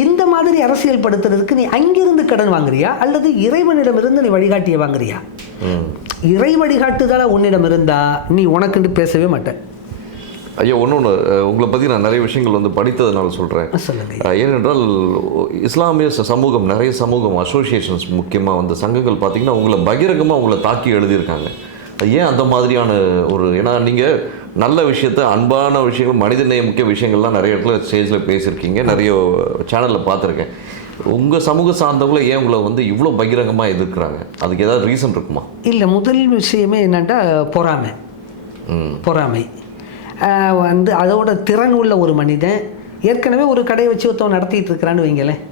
இந்த மாதிரி அரசியல்படுத்துறதுக்கு நீ அங்கிருந்து கடன் வாங்குறியா அல்லது இறைவனிடமிருந்து நீ வழிகாட்டிய வாங்குறியா? இறை வழிகாட்டுதலாக உன்னிடம் இருந்தா நீ உனக்குண்டு பேசவே மாட்டேன். ஐயா, ஒன்று உங்களை பற்றி நான் நிறைய விஷயங்கள் வந்து படித்ததுனால சொல்கிறேன். ஏனென்றால் இஸ்லாமிய சமூகம், நிறைய சமூகம் அசோசியேஷன்ஸ், முக்கியமாக வந்து சங்கங்கள் பார்த்திங்கன்னா உங்களை பகிரங்கமாக உங்களை தாக்கி எழுதியிருக்காங்க. ஏன் அந்த மாதிரியான ஒரு, ஏன்னா நீங்கள் நல்ல விஷயத்த, அன்பான விஷயங்கள், மனிதநேய முக்கிய விஷயங்கள்லாம் நிறைய இடத்துல ஸ்டேஜில் பேசியிருக்கீங்க, நிறைய சேனலில் பார்த்துருக்கேன். உங்கள் சமூக சார்ந்தவங்கள ஏன் உங்களை வந்து இவ்வளோ பகிரங்கமாக எதிர்க்கிறாங்க? அதுக்கு ஏதாவது ரீசன் இருக்குமா? இல்லை, முதல் விஷயமே என்னென்னா பொறாமை வந்து அதோட திறன் உள்ள ஒரு மனிதன் ஏற்கனவே ஒரு கடையை வச்சு ஒருத்தவன் நடத்திட்டு இருக்கிறான்னு வைங்களேன்,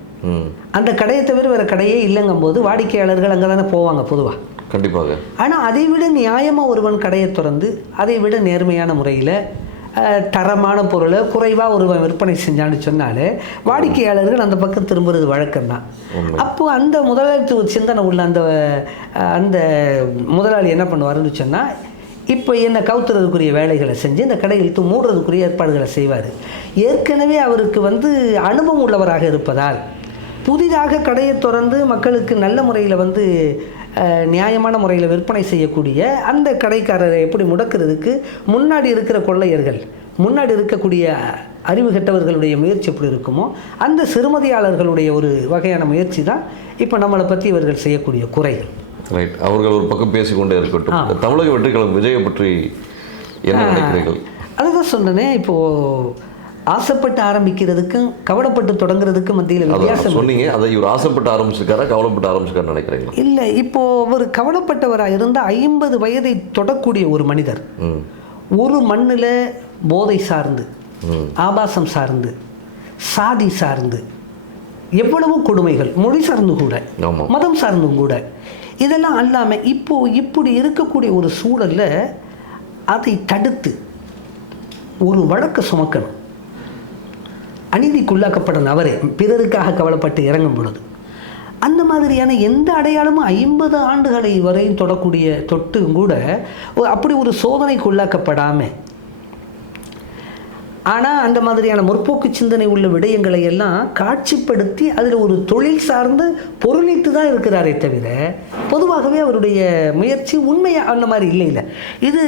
அந்த கடையை தவிர வேறு கடையே இல்லைங்கும் போது வாடிக்கையாளர்கள் அங்கே தானே போவாங்க பொதுவாக. கண்டிப்பாக. ஆனால் அதை விட நியாயமாக ஒருவன் கடையை திறந்து அதை விட நேர்மையான முறையில் தரமான பொருளை குறைவாக ஒருவன் விற்பனை செஞ்சான்னு சொன்னாலே வாடிக்கையாளர்கள் அந்த பக்கம் திரும்புறது வழக்கம்தான். அப்போது அந்த முதலாளித்துவ சிந்தனை உள்ள அந்த முதலாளி என்ன பண்ணுவாருன்னு சொன்னால், இப்போ என்ன கவுத்துறதுக்குரிய வேலைகளை செஞ்சு இந்த கடை இழுத்து மூடுறதுக்குரிய ஏற்பாடுகளை செய்வார். ஏற்கனவே அவருக்கு வந்து அனுபவம் உள்ளவராக இருப்பதால் புதிதாக கடையை திறந்து மக்களுக்கு நல்ல முறையில் வந்து நியாயமான முறையில் விற்பனை செய்யக்கூடிய அந்த கடைக்காரரை எப்படி முடக்கிறதுக்கு முன்னாடி இருக்கிற கொள்ளையர்கள், முன்னாடி இருக்கக்கூடிய அறிவு கெட்டவர்களுடைய முயற்சி எப்படி இருக்குமோ அந்த சிறுமதியாளர்களுடைய ஒரு வகையான முயற்சி தான் இப்போ நம்மளை பற்றி இவர்கள் செய்யக்கூடிய குறைகள். ரைட். அவர்கள் ஒரு பக்கம் பேசிக்கொண்டே இருக்கட்டும். தமிழக வெற்றிக்கழகம் விஜயை பற்றி என்ன நினைக்கிறீர்கள்? அதை தான் சொன்னேனே, இப்போது ஆசைப்பட்டு ஆரம்பிக்கிறதுக்கும் கவலைப்பட்டு தொடங்குறதுக்கும் மத்தியில் வித்தியாசம் சொன்னீங்க. அதை இவர் ஆசைப்பட்டு ஆரம்பிச்சிருக்காரா, கவலைப்பட்டு ஆரம்பிச்சிருக்காரு நினைக்கிறீங்களா? இல்லை, இப்போது அவர் கவலைப்பட்டவராக இருந்தால் 50 வயதை தொடக்கூடிய ஒரு மனிதர் ஒரு மண்ணில் போதை சார்ந்து, ஆபாசம் சார்ந்து, சாதி சார்ந்து, எவ்வளவு கொடுமைகள், மொழி சார்ந்து கூட, மதம் சார்ந்தும் கூட, இதெல்லாம் அல்லாமல் இப்போது இப்படி இருக்கக்கூடிய ஒரு சூழலில் அதை தடுத்து ஒரு வழக்கு சுமக்கணும். அநீதிக்குள்ளாக்கப்பட்ட நபரே பிறருக்காக கவலைப்பட்டு இறங்கும் பொழுது அந்த மாதிரியான எந்த அடையாளமும் 50 ஆண்டுகளை வரையும் தொட்டும் கூட அப்படி ஒரு சோதனைக்கு உள்ளாக்கப்படாமல், ஆனால் அந்த மாதிரியான முற்போக்கு சிந்தனை உள்ள விடயங்களை எல்லாம் காட்சிப்படுத்தி அதில் ஒரு தொழில் சார்ந்து பொருளிட்டு தான் இருக்கிறாரே தவிர பொதுவாகவே அவருடைய முயற்சி உண்மையாக அந்த மாதிரி இல்லை. இது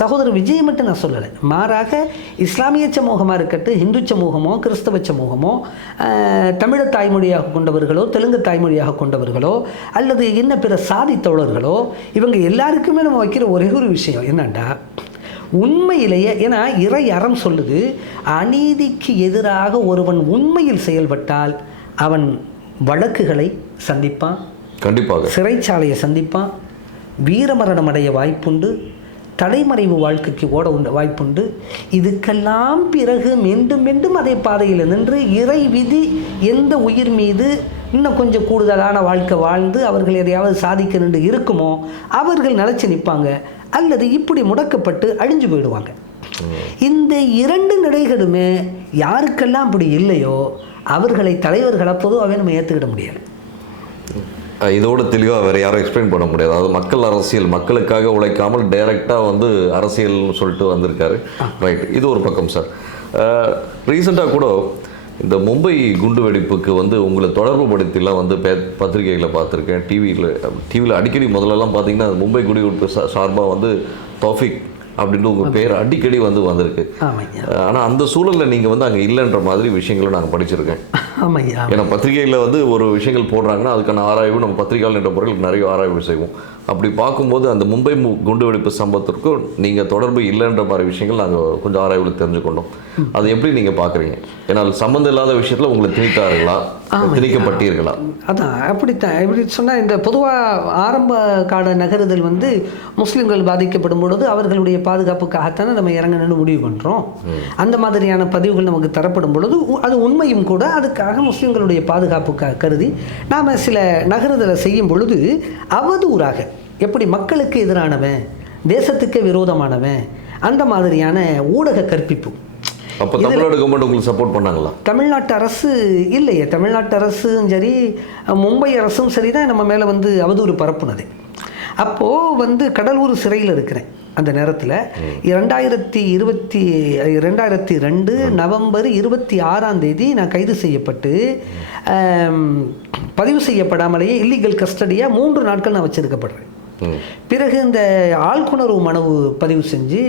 சகோதரர் விஜய் மட்டும் நான் சொல்லலை, மாறாக இஸ்லாமிய சமூகமாக இருக்கட்டும், இந்து சமூகமோ கிறிஸ்தவ சமூகமோ, தமிழை தாய்மொழியாக கொண்டவர்களோ தெலுங்கு தாய்மொழியாக கொண்டவர்களோ அல்லது இன்னும் பிற சாதி தோழர்களோ, இவங்க எல்லாருக்குமே நம்ம வைக்கிற ஒரே ஒரு விஷயம் என்னண்டா, உண்மையிலேயே, ஏன்னா இறை அறம் சொல்லுது, அநீதிக்கு எதிராக ஒருவன் உண்மையில் செயல்பட்டால் அவன் வழக்குகளை சந்திப்பான், கண்டிப்பாக சிறைச்சாலையை சந்திப்பான், வீரமரணம் அடைய வாய்ப்புண்டு, தலைமறைவு வாழ்க்கைக்கு ஓட வாய்ப்புண்டு. இதுக்கெல்லாம் பிறகு மீண்டும் மீண்டும் அதே பாதையில் நின்று இறை விதி எந்த உயிர் மீது இன்னும் கொஞ்சம் கூடுதலான வாழ்க்கை வாழ்ந்து அவர்கள் எதையாவது சாதிக்க நின்று இருக்குமோ அவர்கள் நிலச்சி நிற்பாங்க, அல்லது இப்படி முடக்கப்பட்டு அழிஞ்சு போயிடுவாங்க. இந்த இரண்டு நிலைகளுமே யாருக்கெல்லாம் அப்படி இல்லையோ அவர்களை தலைவர்களை பொதுவாகவே நம்ம ஏற்றுக்கிட முடியாது. இதோட தெளிவாக வேறு யாரும் எக்ஸ்பிளைன் பண்ண முடியாது. அதாவது மக்கள் அரசியல், மக்களுக்காக உழைக்காமல் டைரெக்டாக வந்து அரசியல்னு சொல்லிட்டு வந்திருக்காரு. ரைட், இது ஒரு பக்கம் சார். ரீசெண்டாக கூட இந்த மும்பை குண்டு வெடிப்புக்கு வந்து உங்களை தொடர்பு படுத்திலாம் வந்து பத்திரிகைகளில் பார்த்துருக்கேன், டிவியில் அடிக்கடி முதல்லலாம் பார்த்தீங்கன்னா மும்பை குண்டு வெடிப்பு சார்பாக வந்து தௌஃபிக் அப்படின்னு உங்கள் பேர் அடிக்கடி வந்து வந்திருக்கு. ஆனால் அந்த சூழலில் நீங்கள் வந்து அங்கே இல்லைன்ற மாதிரி விஷயங்களை நாங்கள் படிச்சிருக்கேன். ஏன்னா பத்திரிகையில் வந்து ஒரு விஷயங்கள் போடுறாங்கன்னா அதுக்கான ஆராய்வு நம்ம பத்திரிகையாளர் என்ற பொருள் நிறைய ஆராய்வு செய்வோம். அப்படி பார்க்கும்போது அந்த மும்பை குண்டு வெடிப்பு சம்பவத்திற்கும் நீங்கள் தொடர்பு இல்லைன்ற மாதிரி விஷயங்கள் நாங்கள் கொஞ்சம் ஆராய்வில் தெரிஞ்சுக்கொண்டோம். அது எப்படி நீங்கள் பார்க்குறீங்க? ஏன்னா சம்மந்தம் இல்லாத விஷயத்தில் உங்களை திணித்தார்களா, திணிக்கப்பட்டீர்களா? அதான் அப்படித்தான். எப்படி சொன்னால், இந்த பொதுவாக ஆரம்ப கால நகருதல் வந்து முஸ்லீம்கள் பாதிக்கப்படும் பொழுது அவர்களுடைய பாதுகாப்புக்காகத்தானே நம்ம இறங்கணும்னு முடிவு பண்ணுறோம். அந்த மாதிரியான பதிவுகள் நமக்கு தரப்படும் பொழுது அது உண்மையும் கூட. அதுக்காக முஸ்லீம்களுடைய பாதுகாப்புக்காக கருதி நாம் சில நகருதலை செய்யும் பொழுது அவதூறாக, எப்படி மக்களுக்கு எதிரானவன், தேசத்துக்கு விரோதமானவன், அந்த மாதிரியான ஊடக கற்பிப்பு. அப்போ தமிழ்நாடு கவர்மெண்ட் உங்களுக்கு சப்போர்ட் பண்ணாங்களா? தமிழ்நாட்டு அரசு இல்லையே. தமிழ்நாட்டு அரசும் சரி, மும்பை அரசும் சரி தான் நம்ம மேலே வந்து அவதூறு பரப்புனது. அப்போது வந்து கடலூர் சிறையில் இருக்கிறேன் அந்த நேரத்தில். 2022 நவம்பர் 26 நான் கைது செய்யப்பட்டு பதிவு செய்யப்படாமலேயே இல்லீகல் கஸ்டடியாக 3 நாட்கள் நான் வச்சிருக்கப்படுறேன். பிறகு இந்த ஆள்குணர்வு மனு பதிவு செஞ்சு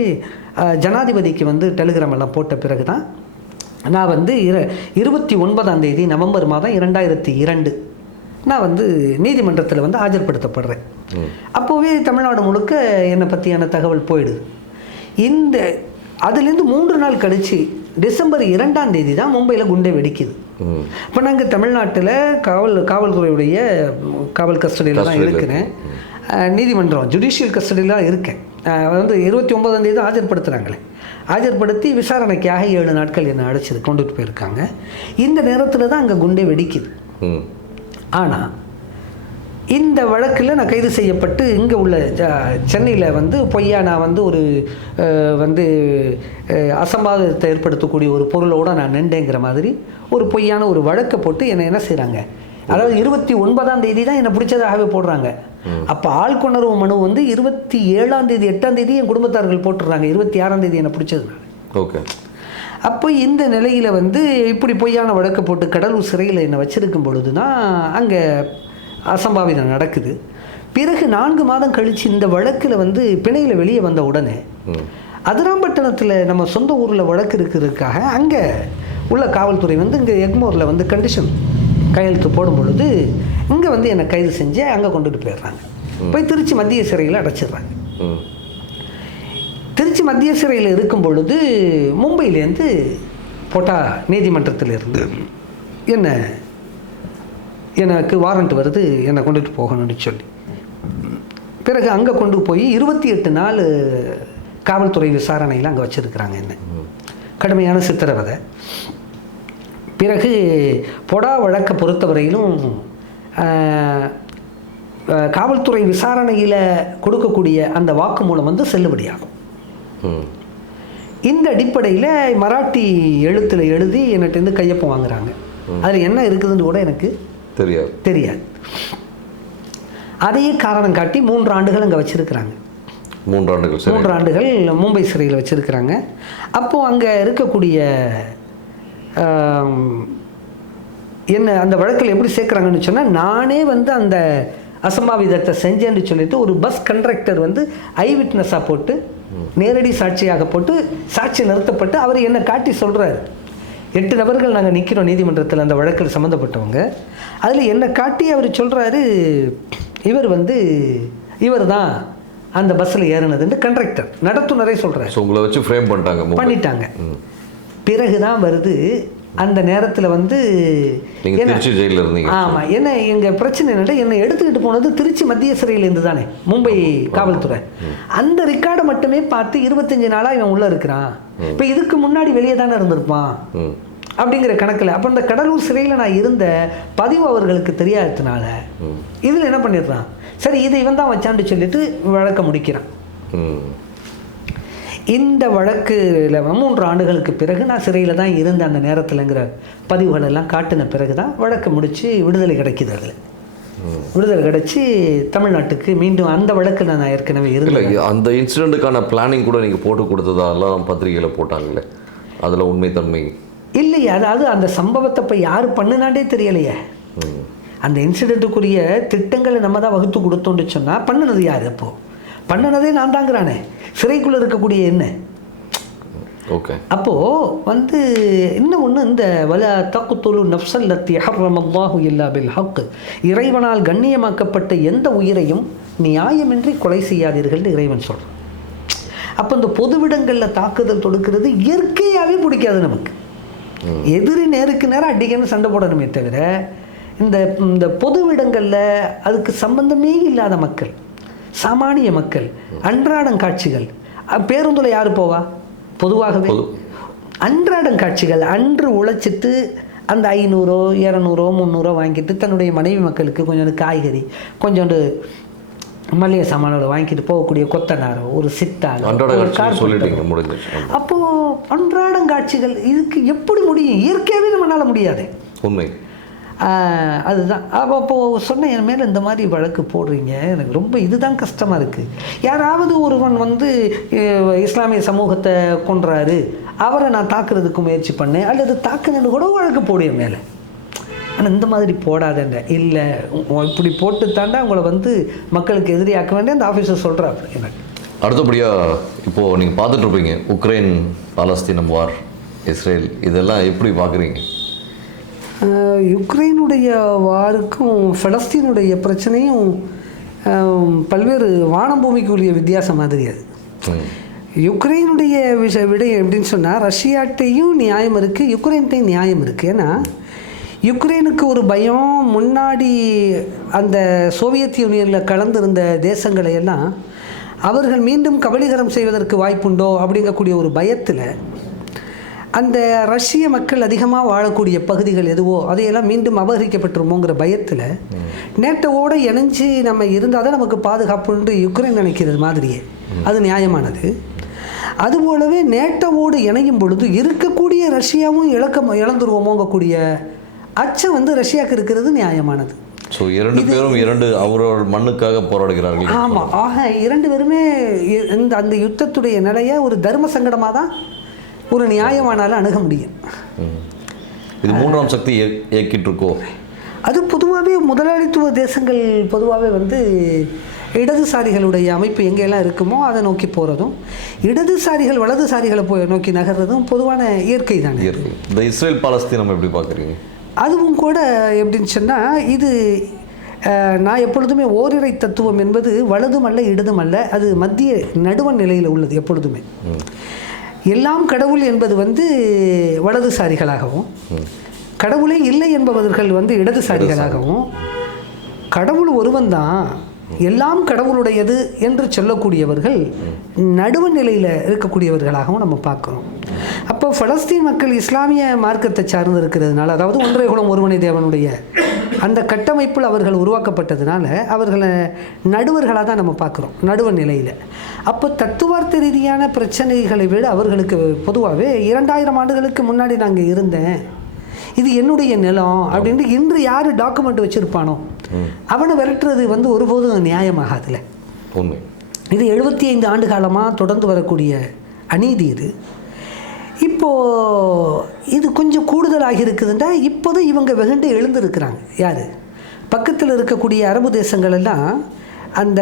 ஜனாதிபதிக்கு வந்து டெலிகிராம் எல்லாம் போட்ட பிறகு தான் நான் வந்து 29 நவம்பர் மாதம் 2002 நான் வந்து நீதிமன்றத்தில் வந்து ஆஜர்படுத்தப்படுறேன். அப்போவே தமிழ்நாடு முழுக்க என்னை பற்றியான தகவல் போயிடுது. அதுலேருந்து 3 நாள் கழித்து டிசம்பர் 2 தான் மும்பையில் குண்டை வெடிக்குது. இப்போ நாங்கள் தமிழ்நாட்டில் காவல்துறையுடைய காவல் கஸ்டடியில் தான் இருக்கிறேன். நீதிமன்றம் ஜுடிஷியல் கஸ்டடியில் தான் இருக்கேன். வந்து 29 தான் ஆஜர்படுத்துகிறாங்களே. ஆஜர்படுத்தி விசாரணைக்காக 7 நாட்கள் என்னை அழைச்சி கொண்டுட்டு போயிருக்காங்க. இந்த நேரத்தில் தான் அங்கே குண்டே வெடிக்குது. ஆனால் இந்த வழக்கில் நான் கைது செய்யப்பட்டு இங்கே உள்ள சென்னையில் வந்து பொய்யா நான் வந்து ஒரு வந்து அசம்பாவிதத்தை ஏற்படுத்தக்கூடிய ஒரு பொருளோடு நான் நின்றேங்கிற மாதிரி ஒரு பொய்யான ஒரு வழக்கை போட்டு என்னை என்ன செய்கிறாங்க, அதாவது 29 தான் என்னை பிடிச்சதாகவே போடுறாங்க. அப்போ ஆள்கொணர்வு மனு வந்து 27 8 என் குடும்பத்தார்கள் போட்டுடுறாங்க. 26 என்னை பிடிச்சதுனால. ஓகே. அப்போ இந்த நிலையில் வந்து இப்படி பொய்யான வழக்கை போட்டு கடலூர் சிறையில் என்னை வச்சிருக்கும் பொழுது தான் அங்கே அசம்பாவிதம் நடக்குது. பிறகு 4 மாதம் கழித்து இந்த வழக்கில் வந்து பிணையில் வெளியே வந்த உடனே அதிராம்பட்டினத்தில் நம்ம சொந்த ஊரில் வழக்கு இருக்கிறதுக்காக அங்கே உள்ள காவல்துறை வந்து இங்கே எக்மோரில் வந்து கண்டிஷன் கையெழுத்து போடும் பொழுது இங்கே வந்து என்னை கைது செஞ்சு அங்கே கொண்டுட்டு போயிடுறாங்க. போய் திருச்சி மத்திய சிறையில் அடைச்சிடுறாங்க. திருச்சி மத்திய சிறையில் இருக்கும் பொழுது மும்பையிலேருந்து போட்டா நீதிமன்றத்திலிருந்து எனக்கு வாரண்ட் வருது, என்னை கொண்டுட்டு போகணும்னு சொல்லி. பிறகு அங்கே கொண்டு போய் 28 நாள் காவல்துறை விசாரணையில் அங்கே வச்சுருக்கிறாங்க. என்ன கடுமையான சித்திரவதை. பிறகு பொடா வழக்கை பொறுத்தவரையிலும் காவல்துறை விசாரணையில் கொடுக்கக்கூடிய அந்த வாக்குமூலம் வந்து செல்லுபடியாகும். இந்த அடிப்படையில் மராட்டி எழுத்தில் எழுதி என்கிட்ட கையொப்பம் வாங்குறாங்க. அதில் என்ன இருக்குதுன்னு கூட எனக்கு தெரியாது. அதையே காரணம் காட்டி 3 ஆண்டுகள் அங்கே வச்சிருக்கிறாங்க. 3 ஆண்டுகள் மும்பை சிறையில் வச்சிருக்கிறாங்க. அப்போது அங்கே இருக்கக்கூடிய என்ன அந்த வழக்கில் எப்படி சேர்க்குறாங்கன்னு சொன்னால், நானே வந்து அந்த அசம்பாவிதத்தை செஞ்சேன்னு சொல்லிட்டு ஒரு பஸ் கண்டக்டர் வந்து ஐ விட்னஸாக போட்டு நேரடி சாட்சியாக போட்டு சாட்சி நிறுத்தப்பட்டு அவர் என்னை காட்டி சொல்கிறாரு. 8 நபர்கள் நாங்கள் நிற்கிறோம் நீதிமன்றத்தில் அந்த வழக்கில் சம்மந்தப்பட்டவங்க. அதில் என்னை காட்டி அவர் சொல்கிறாரு, இவர் தான் அந்த பஸ்ஸில் ஏறினதுன்னு கண்டக்டர் நடத்துனரே சொல்கிறார். உங்களை வச்சு ஃப்ரேம் பண்ணிட்டாங்க. பிறகு தான் வருது அந்த நேரத்தில் வந்து ஆமாம், என்ன எங்கள் பிரச்சனை என்னென்னா, என்னை எடுத்துக்கிட்டு போனது திருச்சி மத்திய சிறையிலேருந்து தானே மும்பை காவல்துறை. அந்த ரெக்கார்டை மட்டுமே பார்த்து 25 நாளாக இவன் உள்ளே இருக்கிறான், இப்போ இதுக்கு முன்னாடி வெளியே தானே இருந்திருப்பான் அப்படிங்கிற கணக்கில். அப்போ இந்த கடலூர் சிறையில் நான் இருந்த பதிவு அவர்களுக்கு தெரியாததுனால இதில் என்ன பண்ணிடுறான், சரி இதை இவன் தான் வச்சான்னு சொல்லிட்டு வழக்க முடிக்கிறான். இந்த வழக்கில் 3 ஆண்டுகளுக்கு பிறகு நான் சிறையில் தான் இருந்த அந்த நேரத்தில்ங்கிற பதிவுகள் எல்லாம் காட்டின பிறகு தான் வழக்கு முடித்து விடுதலை கிடைக்கிது. அதில் விடுதலை கிடைச்சி தமிழ்நாட்டுக்கு மீண்டும் அந்த வழக்கில் நான் ஏற்கனவே இருந்தேன். அந்த இன்சிடெண்ட்டுக்கான பிளானிங் கூட நீங்கள் போட்டு கொடுத்ததாலாம் பத்திரிகையில் போட்டாங்களே, அதில் உண்மைத்தன்மை இல்லையே. அதாவது அந்த சம்பவத்தை இப்போ யார் பண்ணினாண்டே தெரியலையே. அந்த இன்சிடெண்ட்டுக்குரிய திட்டங்களை நம்ம தான் வகுத்து கொடுத்தோன்னு சொன்னால் பண்ணினது யார்? அப்போது பண்ணினதே நான் தாங்கிறானே, சிறைக்குள்ளே இருக்கக்கூடிய என்ன. ஓகே. அப்போது இன்னும் ஒன்று, இந்த வல தக்குத்துலு நஃப்ஸல்லத்தி ஹர்ரமல்லாஹு இல்லா பில் ஹக், இறைவனால் கண்ணியமாக்கப்பட்ட எந்த உயிரையும் நியாயமின்றி கொலை செய்யாதீர்கள்னு இறைவன் சொல்கிறான். அப்போ இந்த பொதுவிடங்களில் தாக்குதல் தொடுக்கிறது இயற்கையாகவே பிடிக்காது நமக்கு. எதிரி நேருக்கு நேரம் அடிக்கன்னு சண்டை போடணுமே தவிர இந்த பொதுவிடங்களில் அதுக்கு சம்பந்தமே இல்லாத மக்கள், சாமானிய மக்கள், அன்றாடம் காட்சிகள். பேருந்தில் யார் போவா? பொதுவாகவே அன்றாடம் காட்சிகள். அன்று உழைச்சிட்டு அந்த 500, 200, 300 வாங்கிட்டு தன்னுடைய மனைவி மக்களுக்கு கொஞ்சோண்டு காய்கறி, கொஞ்சோண்டு மளிகை சாமானோட வாங்கிட்டு போகக்கூடிய கொத்தனாரோ, ஒரு சித்தாரோ, அப்போது அன்றாடம் காட்சிகள். இதுக்கு எப்படி முடியும்? இயற்கையாகவே நம்மளால முடியாது. உண்மை அதுதான். அப்போது சொன்ன என் மேலே இந்த மாதிரி வழக்கு போடுறீங்க, எனக்கு ரொம்ப இதுதான் கஷ்டமாக இருக்குது. யாராவது ஒருவன் இஸ்லாமிய சமூகத்தை கொன்றாரு, அவரை நான் தாக்குறதுக்கு முயற்சி பண்ணேன் அல்லது தாக்குனது கூட வழக்கு போடு என் மேலே. ஆனால் இந்த மாதிரி போடாதேன்ற இல்லை, இப்படி போட்டு தாண்டா உங்களை மக்களுக்கு எதிரியாக்க வேண்டிய அந்த ஆஃபீஸர் சொல்கிறார் எனக்கு. அடுத்தபடியாக இப்போது நீங்கள் பார்த்துட்டு இருப்பீங்க உக்ரைன் பாலஸ்தீனம் வார், இஸ்ரேல், இதெல்லாம் எப்படி பார்க்குறீங்க? யுக்ரைனுடைய வாருக்கும் பலஸ்தீனுடைய பிரச்சனையும் பல்வேறு வானம் பூமிக்கு உரிய வித்தியாசம் மாதிரி. அது யுக்ரைனுடைய விடை எப்படின்னு சொன்னால், ரஷ்யாட்டையும் நியாயம் இருக்குது, யுக்ரைன்ட்டையும் நியாயம் இருக்குது. ஏன்னா யுக்ரைனுக்கு ஒரு பயம், முன்னாடி அந்த சோவியத் யூனியனில் கலந்திருந்த தேசங்களை எல்லாம் அவர்கள் மீண்டும் கபலீகரம் செய்வதற்கு வாய்ப்புண்டோ அப்படிங்கக்கூடிய ஒரு பயத்தில் அந்த ரஷ்ய மக்கள் அதிகமாக வாழக்கூடிய பகுதிகள் எதுவோ அதையெல்லாம் மீண்டும் அபகரிக்கப்பட்டுருமோங்கிற பயத்தில் நேட்டோவோடு இணைஞ்சு நம்ம இருந்தால் தான் நமக்கு பாதுகாப்புன்னு யுக்ரைன் நினைக்கிறது மாதிரியே. அது நியாயமானது. அதுபோலவே நேட்டோவோடு இணையும் பொழுது இருக்கக்கூடிய ரஷ்யாவும் இழந்துருவோமோங்கக்கூடிய அச்சம் ரஷ்யாவுக்கு இருக்கிறது நியாயமானது. ஸோ 2 பேரும் அவரோட மண்ணுக்காக போராடுகிறார்கள். ஆமாம். ஆக 2 பேருமே அந்த யுத்தத்துடைய நிலையை ஒரு தர்ம சங்கடமாக தான் ஒரு நியாயமானாலும் அணுக முடியும். இது 3ஆம் சக்தி இயக்கிட்டு இருக்கோ? அது பொதுவாகவே முதலாளித்துவ தேசங்கள் பொதுவாகவே இடதுசாரிகளுடைய அமைப்பு எங்கெல்லாம் இருக்குமோ அதை நோக்கி போகிறதும், இடதுசாரிகள் வலதுசாரிகளை நோக்கி நகர்றதும் பொதுவான இயற்கை தானே. இந்த இஸ்ரேல் பாலஸ்தீனம் எப்படி பார்க்குறீங்க? அதுவும் கூட எப்படின்னு சொன்னால், இது நான் எப்பொழுதுமே ஓரிரை தத்துவம் என்பது வலதும் அல்ல இடதும் அல்ல, அது மத்திய நடுவண் நிலையில் உள்ளது. எப்பொழுதுமே எல்லாம் கடவுள் என்பது வலதுசாரிகளாகவும், கடவுளே இல்லை என்பவர்கள் இடதுசாரிகளாகவும், கடவுள் ஒருவன் தான், எல்லாம் கடவுளுடையது என்று சொல்லக்கூடியவர்கள் நடுவண் நிலையில் இருக்கக்கூடியவர்களாகவும் நம்ம பார்க்குறோம். அப்போ பலஸ்தீன் மக்கள் இஸ்லாமிய மார்க்கத்தை சார்ந்து இருக்கிறதுனால, அதாவது ஒன்றை குலம் ஒருவனை தேவனுடைய அந்த கட்டமைப்பில் அவர்கள் உருவாக்கப்பட்டதுனால அவர்களை நடுவர்களாக தான் நம்ம பார்க்குறோம், நடுவண் நிலையில். அப்போ தத்துவார்த்த ரீதியான பிரச்சனைகளை விட அவர்களுக்கு பொதுவாகவே 2000 ஆண்டுகளுக்கு முன்னாடி நாங்கள் இருந்தேன், இது என்னுடைய நிலம் அப்படின்ட்டு இன்று யார் டாக்குமெண்ட் வச்சுருப்பானோ அவனை விரட்டுறது ஒருபோதும் நியாயமாகாதுல. இது 75 ஆண்டு காலமாக தொடர்ந்து வரக்கூடிய அநீதி. இப்போது இது கொஞ்சம் கூடுதலாகி இருக்குதுன்றா இப்போதான் இவங்க வெகுண்டு எழுந்திருக்கிறாங்க. யார்? பக்கத்தில் இருக்கக்கூடிய அரபு தேசங்கள் எல்லாம் அந்த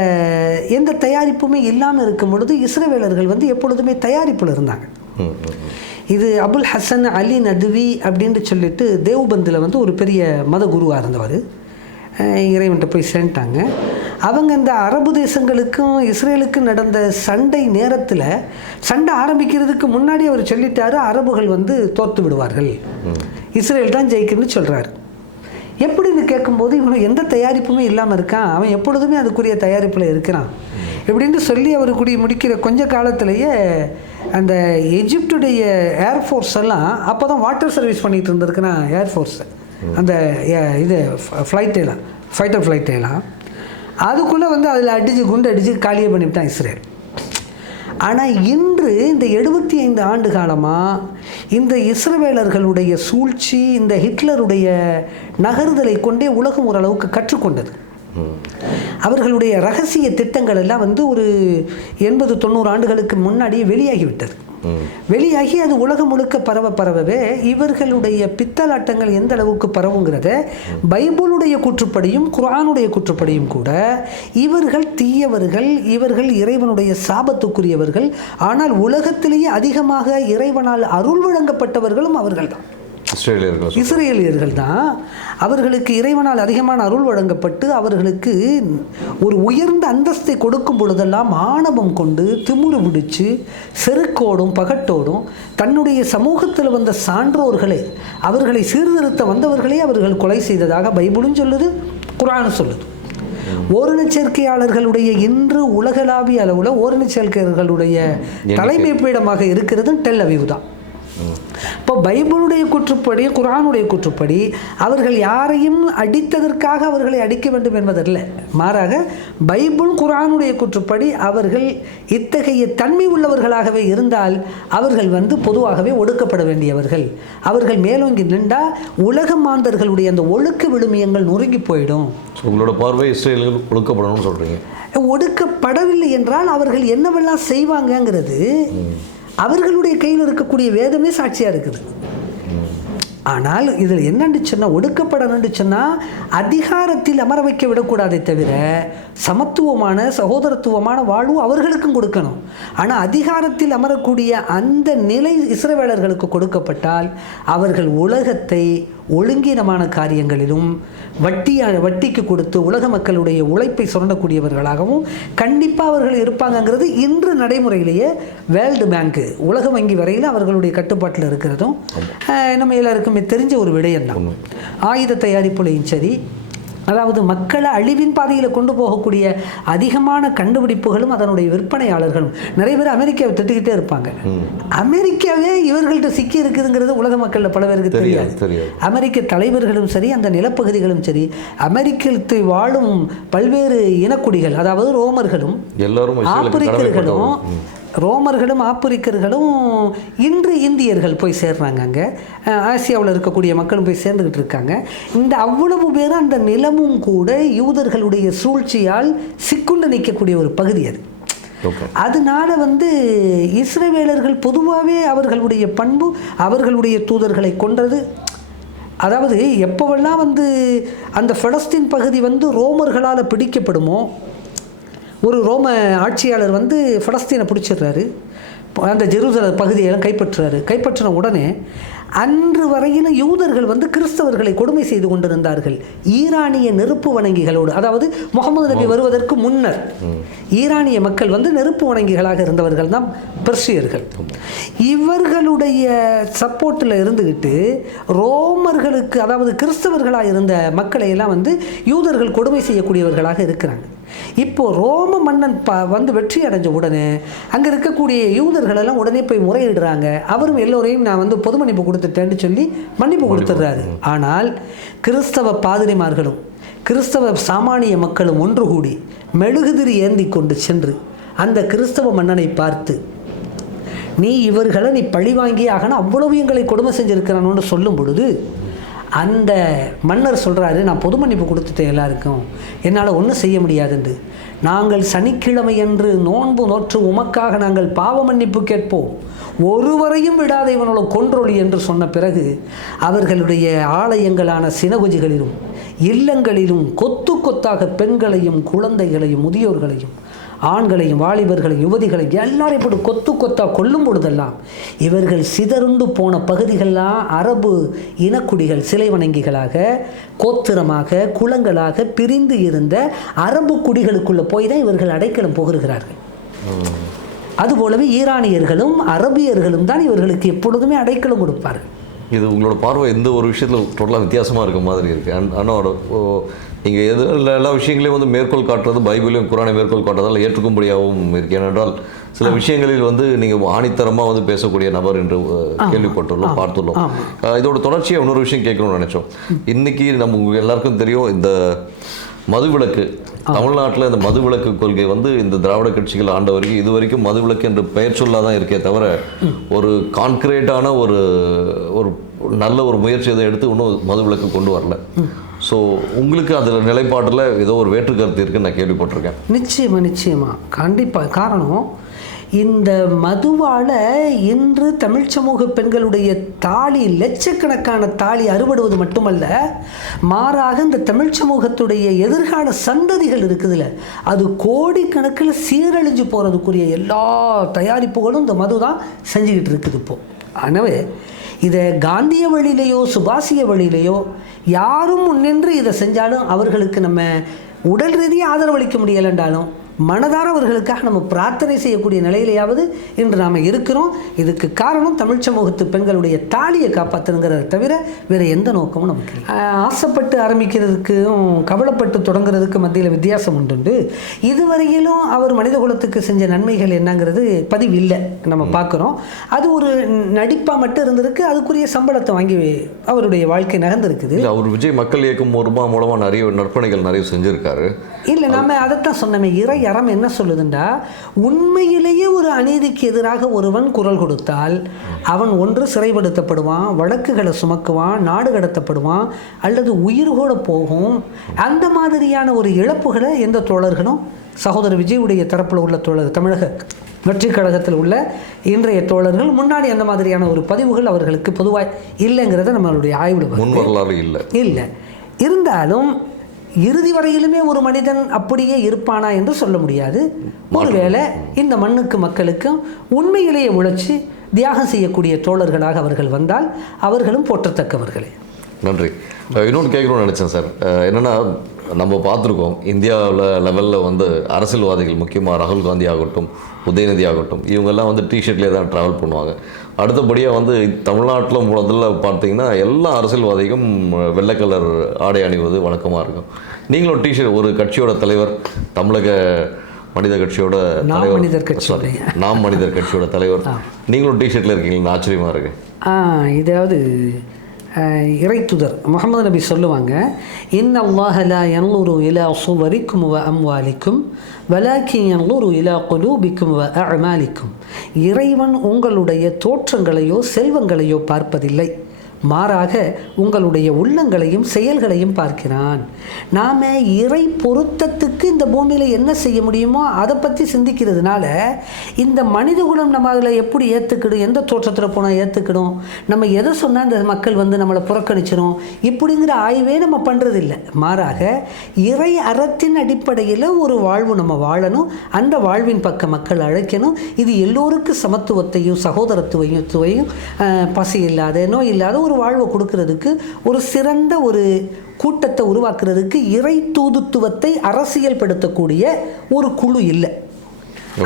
எந்த தயாரிப்புமே இல்லாமல் இருக்கும் பொழுது இஸ்ரவேலர்கள் எப்பொழுதுமே தயாரிப்பில் இருந்தாங்க. இது அபுல் ஹசன் அலி நதுவி அப்படின்ட்டு சொல்லிட்டு தேவ்பந்தில் ஒரு பெரிய மத குருவாக இருந்தவர், இறைவன்கிட்ட போய் சேர்ந்துட்டாங்க. அவங்க இந்த அரபு தேசங்களுக்கும் இஸ்ரேலுக்கும் நடந்த சண்டை நேரத்தில் சண்டை ஆரம்பிக்கிறதுக்கு முன்னாடி அவர் சொல்லிட்டாரு, அரபுகள் தோற்று விடுவார்கள், இஸ்ரேல் தான் ஜெயிக்குன்னு சொல்கிறார். எப்படின்னு கேட்கும்போது இவனும் எந்த தயாரிப்புமே இல்லாமல் இருக்கான், அவன் எப்பொழுதுமே அதுக்குரிய தயாரிப்பில் இருக்கிறான் இப்படின்னு சொல்லி அவர் கூடிய முடிக்கிற கொஞ்ச காலத்திலேயே அந்த எஜிப்டுடைய ஏர்ஃபோர்ஸ் எல்லாம் அப்போ தான் வாட்டர் சர்வீஸ் பண்ணிகிட்டு இருந்திருக்குன்னா ஏர்ஃபோர்ஸ் அந்த இது ஃப்ளைட்டெல்லாம் ஃபைட்டர் ஃப்ளைட்டெல்லாம் அதுக்குள்ளே அதில் குண்டு அடித்து காலியே பண்ணிவிட்டான் இஸ்ரேல். ஆனால் இன்று இந்த 75 ஆண்டு காலமாக இந்த இஸ்ரவேலர்களுடைய சூழ்ச்சி, இந்த ஹிட்லருடைய நகர்தலை கொண்டே உலகம் ஓரளவுக்கு கற்றுக்கொண்டது. அவர்களுடைய ரகசிய திட்டங்கள் எல்லாம் வந்து ஒரு 80-90 ஆண்டுகளுக்கு முன்னாடியே வெளியாகிவிட்டது. வெளியாகி அது உலகம் முழுக்க பரவவே இவர்களுடைய பித்தலாட்டங்கள் எந்த அளவுக்கு பரவுங்கிறத பைபிளுடைய கூற்றுப்படியும் குர்ஆனுடைய கூற்றுப்படியும் கூட இவர்கள் தீயவர்கள், இவர்கள் இறைவனுடைய சாபத்துக்குரியவர்கள், ஆனால் உலகத்திலேயே அதிகமாக இறைவனால் அருள் வழங்கப்பட்டவர்களும் அவர்கள்தான், இஸ்ரேலியர்கள் தான். அவர்களுக்கு இறைவனால் அதிகமான அருள் வழங்கப்பட்டு அவர்களுக்கு ஒரு உயர்ந்த அந்தஸ்தை கொடுக்கும் பொழுதெல்லாம் ஆணவம் கொண்டு திமுறு பிடிச்சு செருக்கோடும் பகட்டோடும் தன்னுடைய சமூகத்தில் வந்த சான்றோர்களை, அவர்களை சீர்திருத்த வந்தவர்களே அவர்கள் கொலை செய்ததாக பைபிளும் சொல்லுது, குர்ஆனும் சொல்லுது. ஓரின சேர்க்கையாளர்களுடைய இன்று உலகளாவிய அளவில் ஓரின சேர்க்கையாளர்களுடைய தலைமை பீடமாக இருக்கிறது டெல் அவீவ் தான். இப்போ பைபிளுடைய கூற்றுப்படி, குர்ஆனுடைய கூற்றுப்படி அவர்கள் யாரையும் அடித்ததற்காக அவர்களை அடிக்க வேண்டும் என்பதல்ல, மாறாக பைபிள் குர்ஆனுடைய கூற்றுப்படி அவர்கள் இத்தகைய தன்மை உள்ளவர்களாகவே இருந்தால் அவர்கள் வந்து பொதுவாகவே ஒடுக்கப்பட வேண்டியவர்கள். அவர்கள் மேலோங்கி நின்றா உலக மாந்தர்களுடைய அந்த ஒழுக்க விழுமியங்கள் நொறுங்கி போயிடும். உங்களோட பார்வை இஸ்ரேலில் ஒடுக்கப்படணும்னு சொல்கிறீங்க. ஒடுக்கப்படவில்லை என்றால் அவர்கள் என்னவெல்லாம் செய்வாங்கங்கிறது அவர்களுடைய கையில் இருக்கக்கூடிய வேதமே சாட்சியாக இருக்குது. ஆனால் இதில் என்னன்னு சொன்னால், ஒடுக்கப்படணும்னு சொன்னால் அதிகாரத்தில் அமர வைக்க விடக்கூடாதே தவிர சமத்துவமான சகோதரத்துவமான வாழ்வு அவர்களுக்கும் கொடுக்கணும். ஆனால் அதிகாரத்தில் அமரக்கூடிய அந்த நிலை இஸ்ரவேலர்களுக்கு கொடுக்கப்பட்டால் அவர்கள் உலகத்தை ஒழுங்கீனமான காரியங்களிலும் வட்டிக்கு கொடுத்து உலக மக்களுடைய உழைப்பை சுரண்டக்கூடியவர்களாகவும் கண்டிப்பாக அவர்கள் இருப்பாங்கங்கிறது இன்று நடைமுறையிலேயே வேர்ல்டு பேங்க், உலக வங்கி வரையில் அவர்களுடைய கட்டுப்பாட்டில் இருக்கிறதும் நம்ம எல்லாருக்குமே தெரிஞ்ச ஒரு விடயம்தான். ஆயுத தயாரிப்புலையும் சரி, அதாவது மக்களை அழிவின் பாதையில் கொண்டு போகக்கூடிய அதிகமான கண்டுபிடிப்புகளும் அதனுடைய விற்பனையாளர்களும் நிறைய பேர் அமெரிக்காவை திட்டுக்கிட்டே இருப்பாங்க. அமெரிக்காவே இவர்கள்ட்ட சிக்கி இருக்குதுங்கிறது உலக மக்களில் பல பேருக்கு தெரியாது. அமெரிக்க தலைவர்களும் சரி, அந்த நிலப்பகுதிகளும் சரி, அமெரிக்கத்தில் வாழும் பல்வேறு இனக்குடிகள், அதாவது ரோமர்களும் ஆப்பிரிக்கர்களும் இன்று இந்தியர்கள் போய் சேர்றாங்க. அங்கே ஆசியாவில் இருக்கக்கூடிய மக்களும் போய் சேர்ந்துக்கிட்டு இருக்காங்க. இந்த அவ்வளவு பேர் அந்த நிலமும் கூட யூதர்களுடைய சூழ்ச்சியால் சிக்குண்டு நிற்கக்கூடிய ஒரு பகுதி அது. அதனால வந்து இஸ்ரவேலர்கள் பொதுவாகவே அவர்களுடைய பண்பு அவர்களுடைய தூதர்களை கொன்றது. அதாவது எப்போவெல்லாம் வந்து அந்த பலஸ்தீன் பகுதி வந்து ரோமர்களால் பிடிக்கப்படுமோ, ஒரு ரோம ஆட்சியாளர் வந்து பலஸ்தீனை பிடிச்சிடுறாரு, அந்த ஜெருசலேம் பகுதியெல்லாம் கைப்பற்றின உடனே அன்று வரையிலும் யூதர்கள் வந்து கிறிஸ்தவர்களை கொடுமை செய்து கொண்டிருந்தார்கள். ஈரானிய நெருப்பு வணங்கிகளோடு, அதாவது முகமது நபி வருவதற்கு முன்னர் ஈரானிய மக்கள் வந்து நெருப்பு வணங்கிகளாக இருந்தவர்கள் தான் பெர்சியர்கள். இவர்களுடைய சப்போர்ட்டில் இருந்துக்கிட்டு ரோமர்களுக்கு, அதாவது கிறிஸ்தவர்களாக இருந்த மக்களை எல்லாம் வந்து யூதர்கள் கொடுமை செய்யக்கூடியவர்களாக இருக்கிறாங்க. இப்போது ரோம மன்னன் வந்து வெற்றி அடைஞ்ச உடனே அங்கே இருக்கக்கூடிய யூதர்களெல்லாம் உடனே போய் முறையிடுறாங்க. அவரும் எல்லோரையும் நான் வந்து பொது மன்னிப்பு கொடுத்துட்டேன்னு சொல்லி மன்னிப்பு கொடுத்துட்றாரு. ஆனால் கிறிஸ்தவ பாதிரிமார்களும் கிறிஸ்தவ சாமானிய மக்களும் ஒன்று கூடி மெழுகுதிரி ஏந்தி கொண்டு சென்று அந்த கிறிஸ்தவ மன்னனை பார்த்து, நீ இவர்களை நீ பழி வாங்கி ஆகணும், அவ்வளவு எங்களை கொடுமை செஞ்சிருக்கிறானோன்னு சொல்லும் பொழுது அந்த மன்னர் சொல்கிறாரு, நான் பொது மன்னிப்பு கொடுத்துட்டேன் எல்லாருக்கும், என்னால் ஒன்றும் செய்ய முடியாதுன்று. நாங்கள் சனிக்கிழமை என்று நோன்பு நோற்று உமக்காக நாங்கள் பாவ மன்னிப்பு கேட்போம், ஒருவரையும் விடாத இவனோட கொன்றொழி என்று சொன்ன பிறகு அவர்களுடைய ஆலயங்களான சினகுஜிகளிலும் இல்லங்களிலும் கொத்து கொத்தாக பெண்களையும் குழந்தைகளையும் முதியோர்களையும் ஆண்களையும் வாலிபர்களையும் யுவதிகளையும் எல்லாரையும் போட்டு கொத்து கொத்தா கொல்லும் பொழுதெல்லாம் இவர்கள் சிதறுண்டு போன பகுதிகளெலாம் அரபு இனக்குடிகள் சிலை வணங்கிகளாக கோத்திரமாக குலங்களாக பிரிந்து இருந்த அரபு குடிகளுக்குள்ளே போய் தான் இவர்கள் அடைக்கலம் புகுகிறார்கள். அதுபோலவே ஈரானியர்களும் அரபியர்களும் தான் இவர்களுக்கு எப்பொழுதுமே அடைக்கலம் கொடுப்பார்கள். இது உங்களோட பார்வை எந்த ஒரு விஷயத்தில் டோட்டலாக வித்தியாசமாக இருக்க மாதிரி இருக்குது. ஆனால் நீங்கள் எல்லா விஷயங்களையும் வந்து மேற்கோள் காட்டுறது பைபிளையும் குரானை மேற்கோள் காட்டுறதால் ஏற்றுக்கும்படியாகவும் இருக்குது. ஏனென்றால் சில விஷயங்களில் வந்து நீங்கள் ஆணித்தரமாக வந்து பேசக்கூடிய நபர் என்று கேள்விப்பட்டுள்ளோம், பார்த்துள்ளோம். இதோட தொடர்ச்சியை இன்னொரு விஷயம் கேட்கணும்னு நினச்சோம். இன்றைக்கி நம்ம எல்லாருக்கும் தெரியும், இந்த மதுவிலக்கு தமிழ்நாட்டில் இந்த மதுவிலக்கு கொள்கை வந்து இந்த திராவிட கட்சிகள் ஆண்ட வரைக்கும் இது வரைக்கும் மதுவிலக்கு என்ற பெயர் சொல்லாக தான் இருக்கே தவிர ஒரு கான்கிரீட்டான ஒரு ஒரு நல்ல ஒரு முயற்சி அதை எடுத்து இன்னும் மதுவிலக்கு கொண்டு வரல. ஸோ உங்களுக்கு அதில் நிலைப்பாட்டில் ஏதோ ஒரு வேற்று கருத்து இருக்குன்னு நான் கேள்விப்பட்டிருக்கேன். நிச்சயமாக கண்டிப்பாக. காரணம், இந்த மதுவால் இன்று தமிழ் சமூக பெண்களுடைய தாலி, லட்சக்கணக்கான தாலி அறுபடுவது மட்டுமல்ல, மாறாக இந்த தமிழ் சமூகத்துடைய எதிர்கால சந்ததிகள் இருக்குதுல்ல, அது கோடிக்கணக்கில் சீரழிஞ்சு போகிறதுக்குரிய எல்லா தயாரிப்புகளும் இந்த மது தான் செஞ்சுக்கிட்டு இருக்குது இப்போது. எனவே இதை காந்திய வழியிலையோ சுபாசிய வழியிலையோ யாரும் முன்னின்று இதை செஞ்சாலும் அவர்களுக்கு நம்ம உடல் ரீதியாக ஆதரவளிக்க முடியலைன்றாலும் மனதார அவர்களுக்காக நம்ம பிரார்த்தனை செய்யக்கூடிய நிலையிலேயாவது இன்று நாம் இருக்கிறோம். இதுக்கு காரணம் தமிழ் சமூகத்து பெண்களுடைய தாலியை காப்பாற்றுங்கிறத தவிர வேறு எந்த நோக்கமும் நமக்கு இல்லை. ஆசைப்பட்டு ஆரம்பிக்கிறதுக்கும் கவலைப்பட்டு தொடங்குறதுக்கு மத்தியில் வித்தியாசம் உண்டு. இதுவரையிலும் அவர் மனித குலத்துக்கு செஞ்ச நன்மைகள் என்னங்கிறது பதிவு இல்லை, நம்ம பார்க்குறோம். அது ஒரு நடிப்பாக மட்டும் இருந்திருக்கு, அதுக்குரிய சம்பளத்தை வாங்கி அவருடைய வாழ்க்கை நகர்ந்துருக்குது. அவர் விஜய் மக்கள் இயக்கம் மூலமாக நிறைய நற்பணிகள் நிறைய செஞ்சுருக்காரு. இல்லை, நம்ம அதைத்தான் சொன்னோமே, இறை அறம் என்ன சொல்லுதுண்டா, உண்மையிலேயே ஒரு அநீதிக்கு எதிராக ஒருவன் குரல் கொடுத்தால் அவன் ஒன்று சிறைப்படுத்தப்படுவான், வழக்குகளை சுமக்குவான், நாடு கடத்தப்படுவான், அல்லது உயிர் கூட போகும். அந்த மாதிரியான ஒரு இழப்புகளை எந்த தோழர்களும், சகோதரர் விஜயுடைய தரப்பில் உள்ள தோழர், தமிழக வெற்றி கழகத்தில் உள்ள இன்றைய தோழர்கள் முன்னாடி அந்த மாதிரியான ஒரு பதிவுகள் அவர்களுக்கு பொதுவாக இல்லைங்கிறத நம்மளுடைய ஆய்வில் இல்லை. இருந்தாலும் இறுதி வரையிலுமே ஒரு மனிதன் அப்படியே இருப்பானா என்று சொல்ல முடியாது. ஒருவேளை இந்த மண்ணுக்கு மக்களுக்கும் உண்மையிலேயே உழைச்சி தியாகம் செய்யக்கூடிய தோழர்களாக அவர்கள் வந்தால் அவர்களும் போற்றத்தக்கவர்களே. நன்றி. இன்னொன்று கேட்கணும்னு நினச்சேன் சார். என்னென்னா, நம்ம பார்த்துருக்கோம் இந்தியாவில் லெவலில் வந்து அரசியல்வாதிகள், முக்கியமாக ராகுல் காந்தி ஆகட்டும், உதயநிதி ஆகட்டும், இவங்கெல்லாம் வந்து டிஷர்ட்லேயே தான் ட்ராவல் பண்ணுவாங்க. அடுத்தபடியாக வந்து தமிழ்நாட்டில் முதல்ல பார்த்தீங்கன்னா எல்லா அரசியல்வாதிக்கும் வெள்ளை கலர் ஆடை அணிவது வழக்கமாக இருக்கும். நீங்களும் டிஷர்ட், ஒரு கட்சியோட தலைவர், தமிழக மனித கட்சியோட தலைவர், நாம் மனிதர் கட்சியோட தலைவர், நீங்களும் டிஷர்ட்டில் இருக்கீங்களா? ஆச்சரியமாக இருக்கு. இதாவது இறைத்துதர் முகமது நபி சொல்லுவாங்க, இன்னல்லாஹ லா யன்லுரு இலா சுவரிக்கும் வ அம்வாலிக்கும் வலாக்கின் யன்லுரு இலா குலூபிக்கும் வ அஅமாலிக்கும். இறைவன் உங்களுடைய தோற்றங்களையோ செல்வங்களையோ பார்ப்பதில்லை, மாறாக உங்களுடைய உள்ளங்களையும் செயல்களையும் பார்க்கிறான். நாம் இறை பொருத்தத்துக்கு இந்த பூமியில் என்ன செய்ய முடியுமோ அதை பற்றி சிந்திக்கிறதுனால இந்த மனித குலம் நம்ம அதில் எப்படி ஏற்றுக்கிடும், எந்த தோற்றத்தில் போனால் ஏற்றுக்கிடும், நம்ம எதை சொன்னால் இந்த மக்கள் வந்து நம்மளை புறக்கணிச்சிடும், இப்படிங்கிற ஆய்வே நம்ம பண்ணுறதில்லை. மாறாக இறை அறத்தின் அடிப்படையில் ஒரு வாழ்வு நம்ம வாழணும், அந்த வாழ்வின் பக்கம் மக்கள் அழைக்கணும். இது எல்லோருக்கும் சமத்துவத்தையும் சகோதரத்துவையும் பசி இல்லாத நோய் இல்லாத ஒரு வாழ்வை கொடுக்கறதுக்கு, ஒரு சிறந்த ஒரு கூட்டத்தை உருவாக்குறதுக்கு இறை தூதுத்துவத்தை அரசியல் படுத்தக்கூடிய ஒரு குழு இல்லை.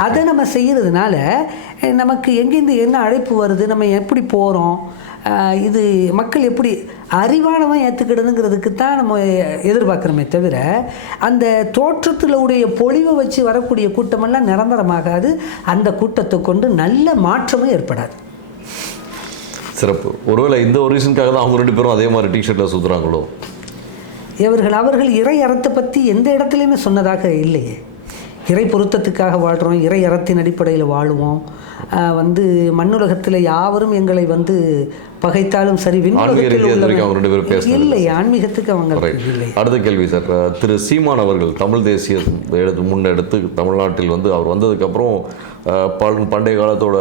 அதை நம்ம செய்கிறதுனால நமக்கு எங்கேருந்து என்ன அழைப்பு வருது, நம்ம எப்படி போகிறோம், இது மக்கள் எப்படி அறிவானவன் ஏற்றுக்கிடுதுங்கிறதுக்கு தான் நம்ம எதிர்பார்க்குறோமே தவிர அந்த தோற்றத்தில் உடைய பொலிவை வச்சு வரக்கூடிய கூட்டமெல்லாம் நிரந்தரமாகாது. அந்த கூட்டத்தை கொண்டு நல்ல மாற்றமும் ஏற்படாது. சிறப்பு. ஒருவேளை இந்த ஒரு ரீசனுக்காக தான் அவங்க 2 பேரும் அதே மாதிரி டிஷர்ட்டில் சுற்றுறாங்களோ? அவர்கள் இறை அறத்தை பற்றி எந்த இடத்துலையுமே சொன்னதாக இல்லையே. இறை பொருத்தத்துக்காக வாழ்கிறோம், இறை அறத்தின் அடிப்படையில் வாழுவோம், வந்து மண்ணுலகத்தில் யாவரும் எங்களை வந்து பகைத்தாலும் சரி, விண்ணுலகத்தில் இல்லை, ஆன்மீகத்துக்கு அவங்க இல்லை. அடுத்த கேள்வி சார், திரு சீமான் அவர்கள் தமிழ் தேசிய முன்னெடுத்து தமிழ்நாட்டில் வந்து அவர் வந்ததுக்கப்புறம் பண்டைய காலத்தோட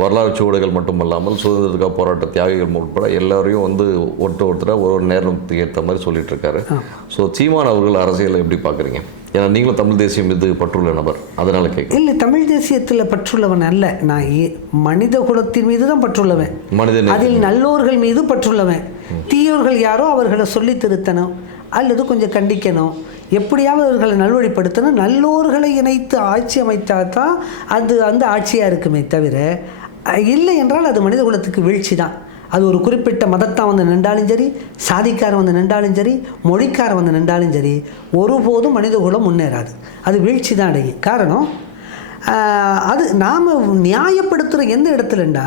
வரலாற்று சுவடுகள் மட்டுமல்லாமல் சுதந்திரத்துக்காக போராட்ட தியாகிகள் உட்பட எல்லாரையும் வந்து ஒருத்தராக ஒரு நேரத்துக்கு ஏற்ற மாதிரி சொல்லிட்டு இருக்காரு. ஸோ சீமான் அவர்கள் அரசியலை எப்படி பார்க்குறீங்க? ஏன்னா நீங்களும் தமிழ் தேசியம் மீது பற்றுள்ள நபர், அதனால கேட்க. இல்லை, தமிழ் தேசியத்தில் பற்றுள்ளவன் அல்ல நான், மனித குலத்தின் மீது தான் பற்றுள்ளவன், அதில் நல்லோர்கள் மீது பற்றுள்ளவன். தீயோர்கள் யாரோ அவர்களை சொல்லி திருத்தணும் அல்லது கொஞ்சம் கண்டிக்கணும், எப்படியாவது அவர்களை நல்வழிப்படுத்தணும். நல்லோர்களை இணைத்து ஆட்சி அமைத்தால் தான் அது அந்த ஆட்சியாக இருக்குமே தவிர, இல்லை என்றால் அது மனித குலத்துக்கு வீழ்ச்சி தான். அது ஒரு குறிப்பிட்ட மதத்தான் வந்து நின்றாலும் சரி, சாதிக்காரன் வந்து நின்றாலும் சரி, மொழிக்காரன் வந்து நின்றாலும் சரி, ஒருபோதும் மனித குலம் முன்னேறாது, அது வீழ்ச்சி தான் அடையும். காரணம், அது நாம் நியாயப்படுத்துகிற எந்த இடத்துலண்டா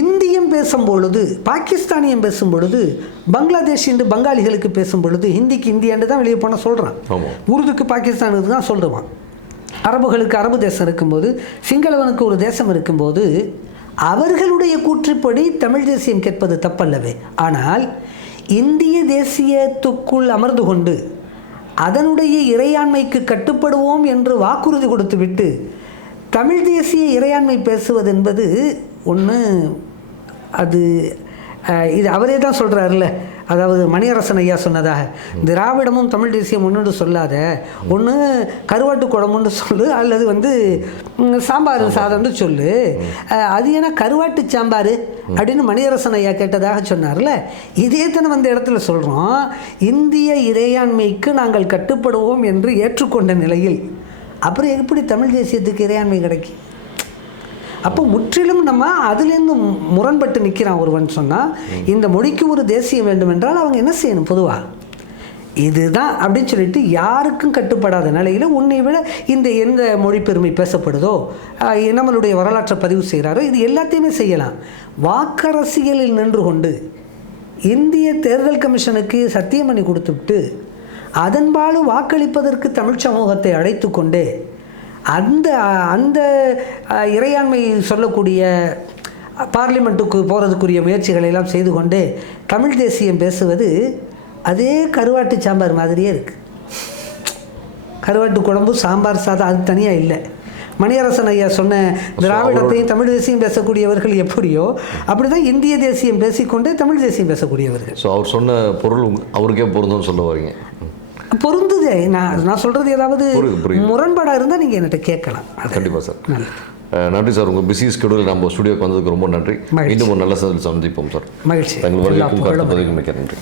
இந்தியம் பேசும் பொழுது, பாகிஸ்தானியம் பேசும் பொழுது, பங்களாதேஷ் என்று பங்காளிகளுக்கு பேசும் பொழுது ஹிந்திக்கு இந்தியாண்டு தான் வெளியே போனால் சொல்கிறான், உருதுக்கு பாகிஸ்தானுக்கு தான் சொல்லுவான். அரபுகளுக்கு அரபு தேசம் இருக்கும்போது, சிங்களவனுக்கு ஒரு தேசம் இருக்கும்போது அவர்களுடைய கூற்றுப்படி தமிழ் தேசியம் கேட்பது தப்பல்லவே. ஆனால் இந்திய தேசியத்துக்குள் அமர்ந்து கொண்டு அதனுடைய இறையாண்மைக்கு கட்டுப்படுவோம் என்று வாக்குறுதி கொடுத்துவிட்டு தமிழ் தேசிய இறையாண்மை பேசுவது என்பது ஒன்று, அது இது அவரே தான் சொல்கிறாருல்ல, அதாவது மணியரசன் ஐயா சொன்னதாக, திராவிடமும் தமிழ் தேசியம் ஒன்று சொல்லாத, ஒன்று கருவாட்டு குழம்புன்னு சொல்லு, அல்லது சாம்பார் சாதம்னு சொல்லு. அது ஏன்னா கருவாட்டு சாம்பார் அப்படின்னு மணியரசன் ஐயா கேட்டதாக சொன்னார்ல, இதே தானே இடத்துல சொல்கிறோம். இந்திய இறையாண்மைக்கு நாங்கள் கட்டுப்படுவோம் என்று ஏற்றுக்கொண்ட நிலையில் அப்புறம் எப்படி தமிழ் தேசியத்துக்கு இறையாண்மை கிடைக்கும்? அப்போ முற்றிலும் நம்ம அதுலேருந்து முரண்பட்டு நிற்கிறான் ஒருவன் சொன்னால், இந்த மொழிக்கு ஒரு தேசியம் வேண்டும் என்றால் அவங்க என்ன செய்யணும்? பொதுவாக இதுதான் அப்படின்னு சொல்லிட்டு யாருக்கும் கட்டுப்படாத நிலையில் உன்னை விட இந்த எந்த மொழி பெருமை பேசப்படுதோ, நம்மளுடைய வரலாற்றை பதிவு செய்கிறாரோ, இது எல்லாத்தையுமே செய்யலாம். வாக்கரசியலில் நின்று கொண்டு இந்திய தேர்தல் கமிஷனுக்கு சத்தியம் பண்ணி கொடுத்துவிட்டு அதன்பாடு வாக்களிப்பதற்கு தமிழ் சமூகத்தை அழைத்து கொண்டு அந்த அந்த இறையாண்மை சொல்லக்கூடிய பார்லிமெண்ட்டுக்கு போகிறதுக்குரிய முயற்சிகளை எல்லாம் செய்து கொண்டு தமிழ் தேசியம் பேசுவது அதே கருவாட்டு சாம்பார் மாதிரியே இருக்குது. கருவாட்டு குழம்பு சாம்பார் சாதம் அது தனியாக இல்லை. மணியரசன் ஐயா சொன்ன திராவிடத்தையும் தமிழ் தேசியம் பேசக்கூடியவர்கள் எப்படியோ அப்படி தான் இந்திய தேசியம் பேசிக்கொண்டு தமிழ் தேசியம் பேசக்கூடியவர்கள். ஸோ அவர் சொன்ன பொருள் அவருக்கே பொருந்தும்னு சொல்ல வரீங்க? பொருந்துதே. நான் சொல்கிறது ஏதாவது முரண்பாடாக இருந்தால் நீங்கள் என்கிட்ட கேட்கலாம். கண்டிப்பாக சார். நன்றி சார். உங்கள் பிஸி ஸ்கெடியூல் நம்ம ஸ்டுடியோக்கு வந்ததுக்கு ரொம்ப நன்றி. மீண்டும் ஒரு நல்ல சந்திப்போம் சார். மகிழ்ச்சி. தங்கள் வருகைக்கும் கருத்து பதிவுக்கு மிக்க நன்றி.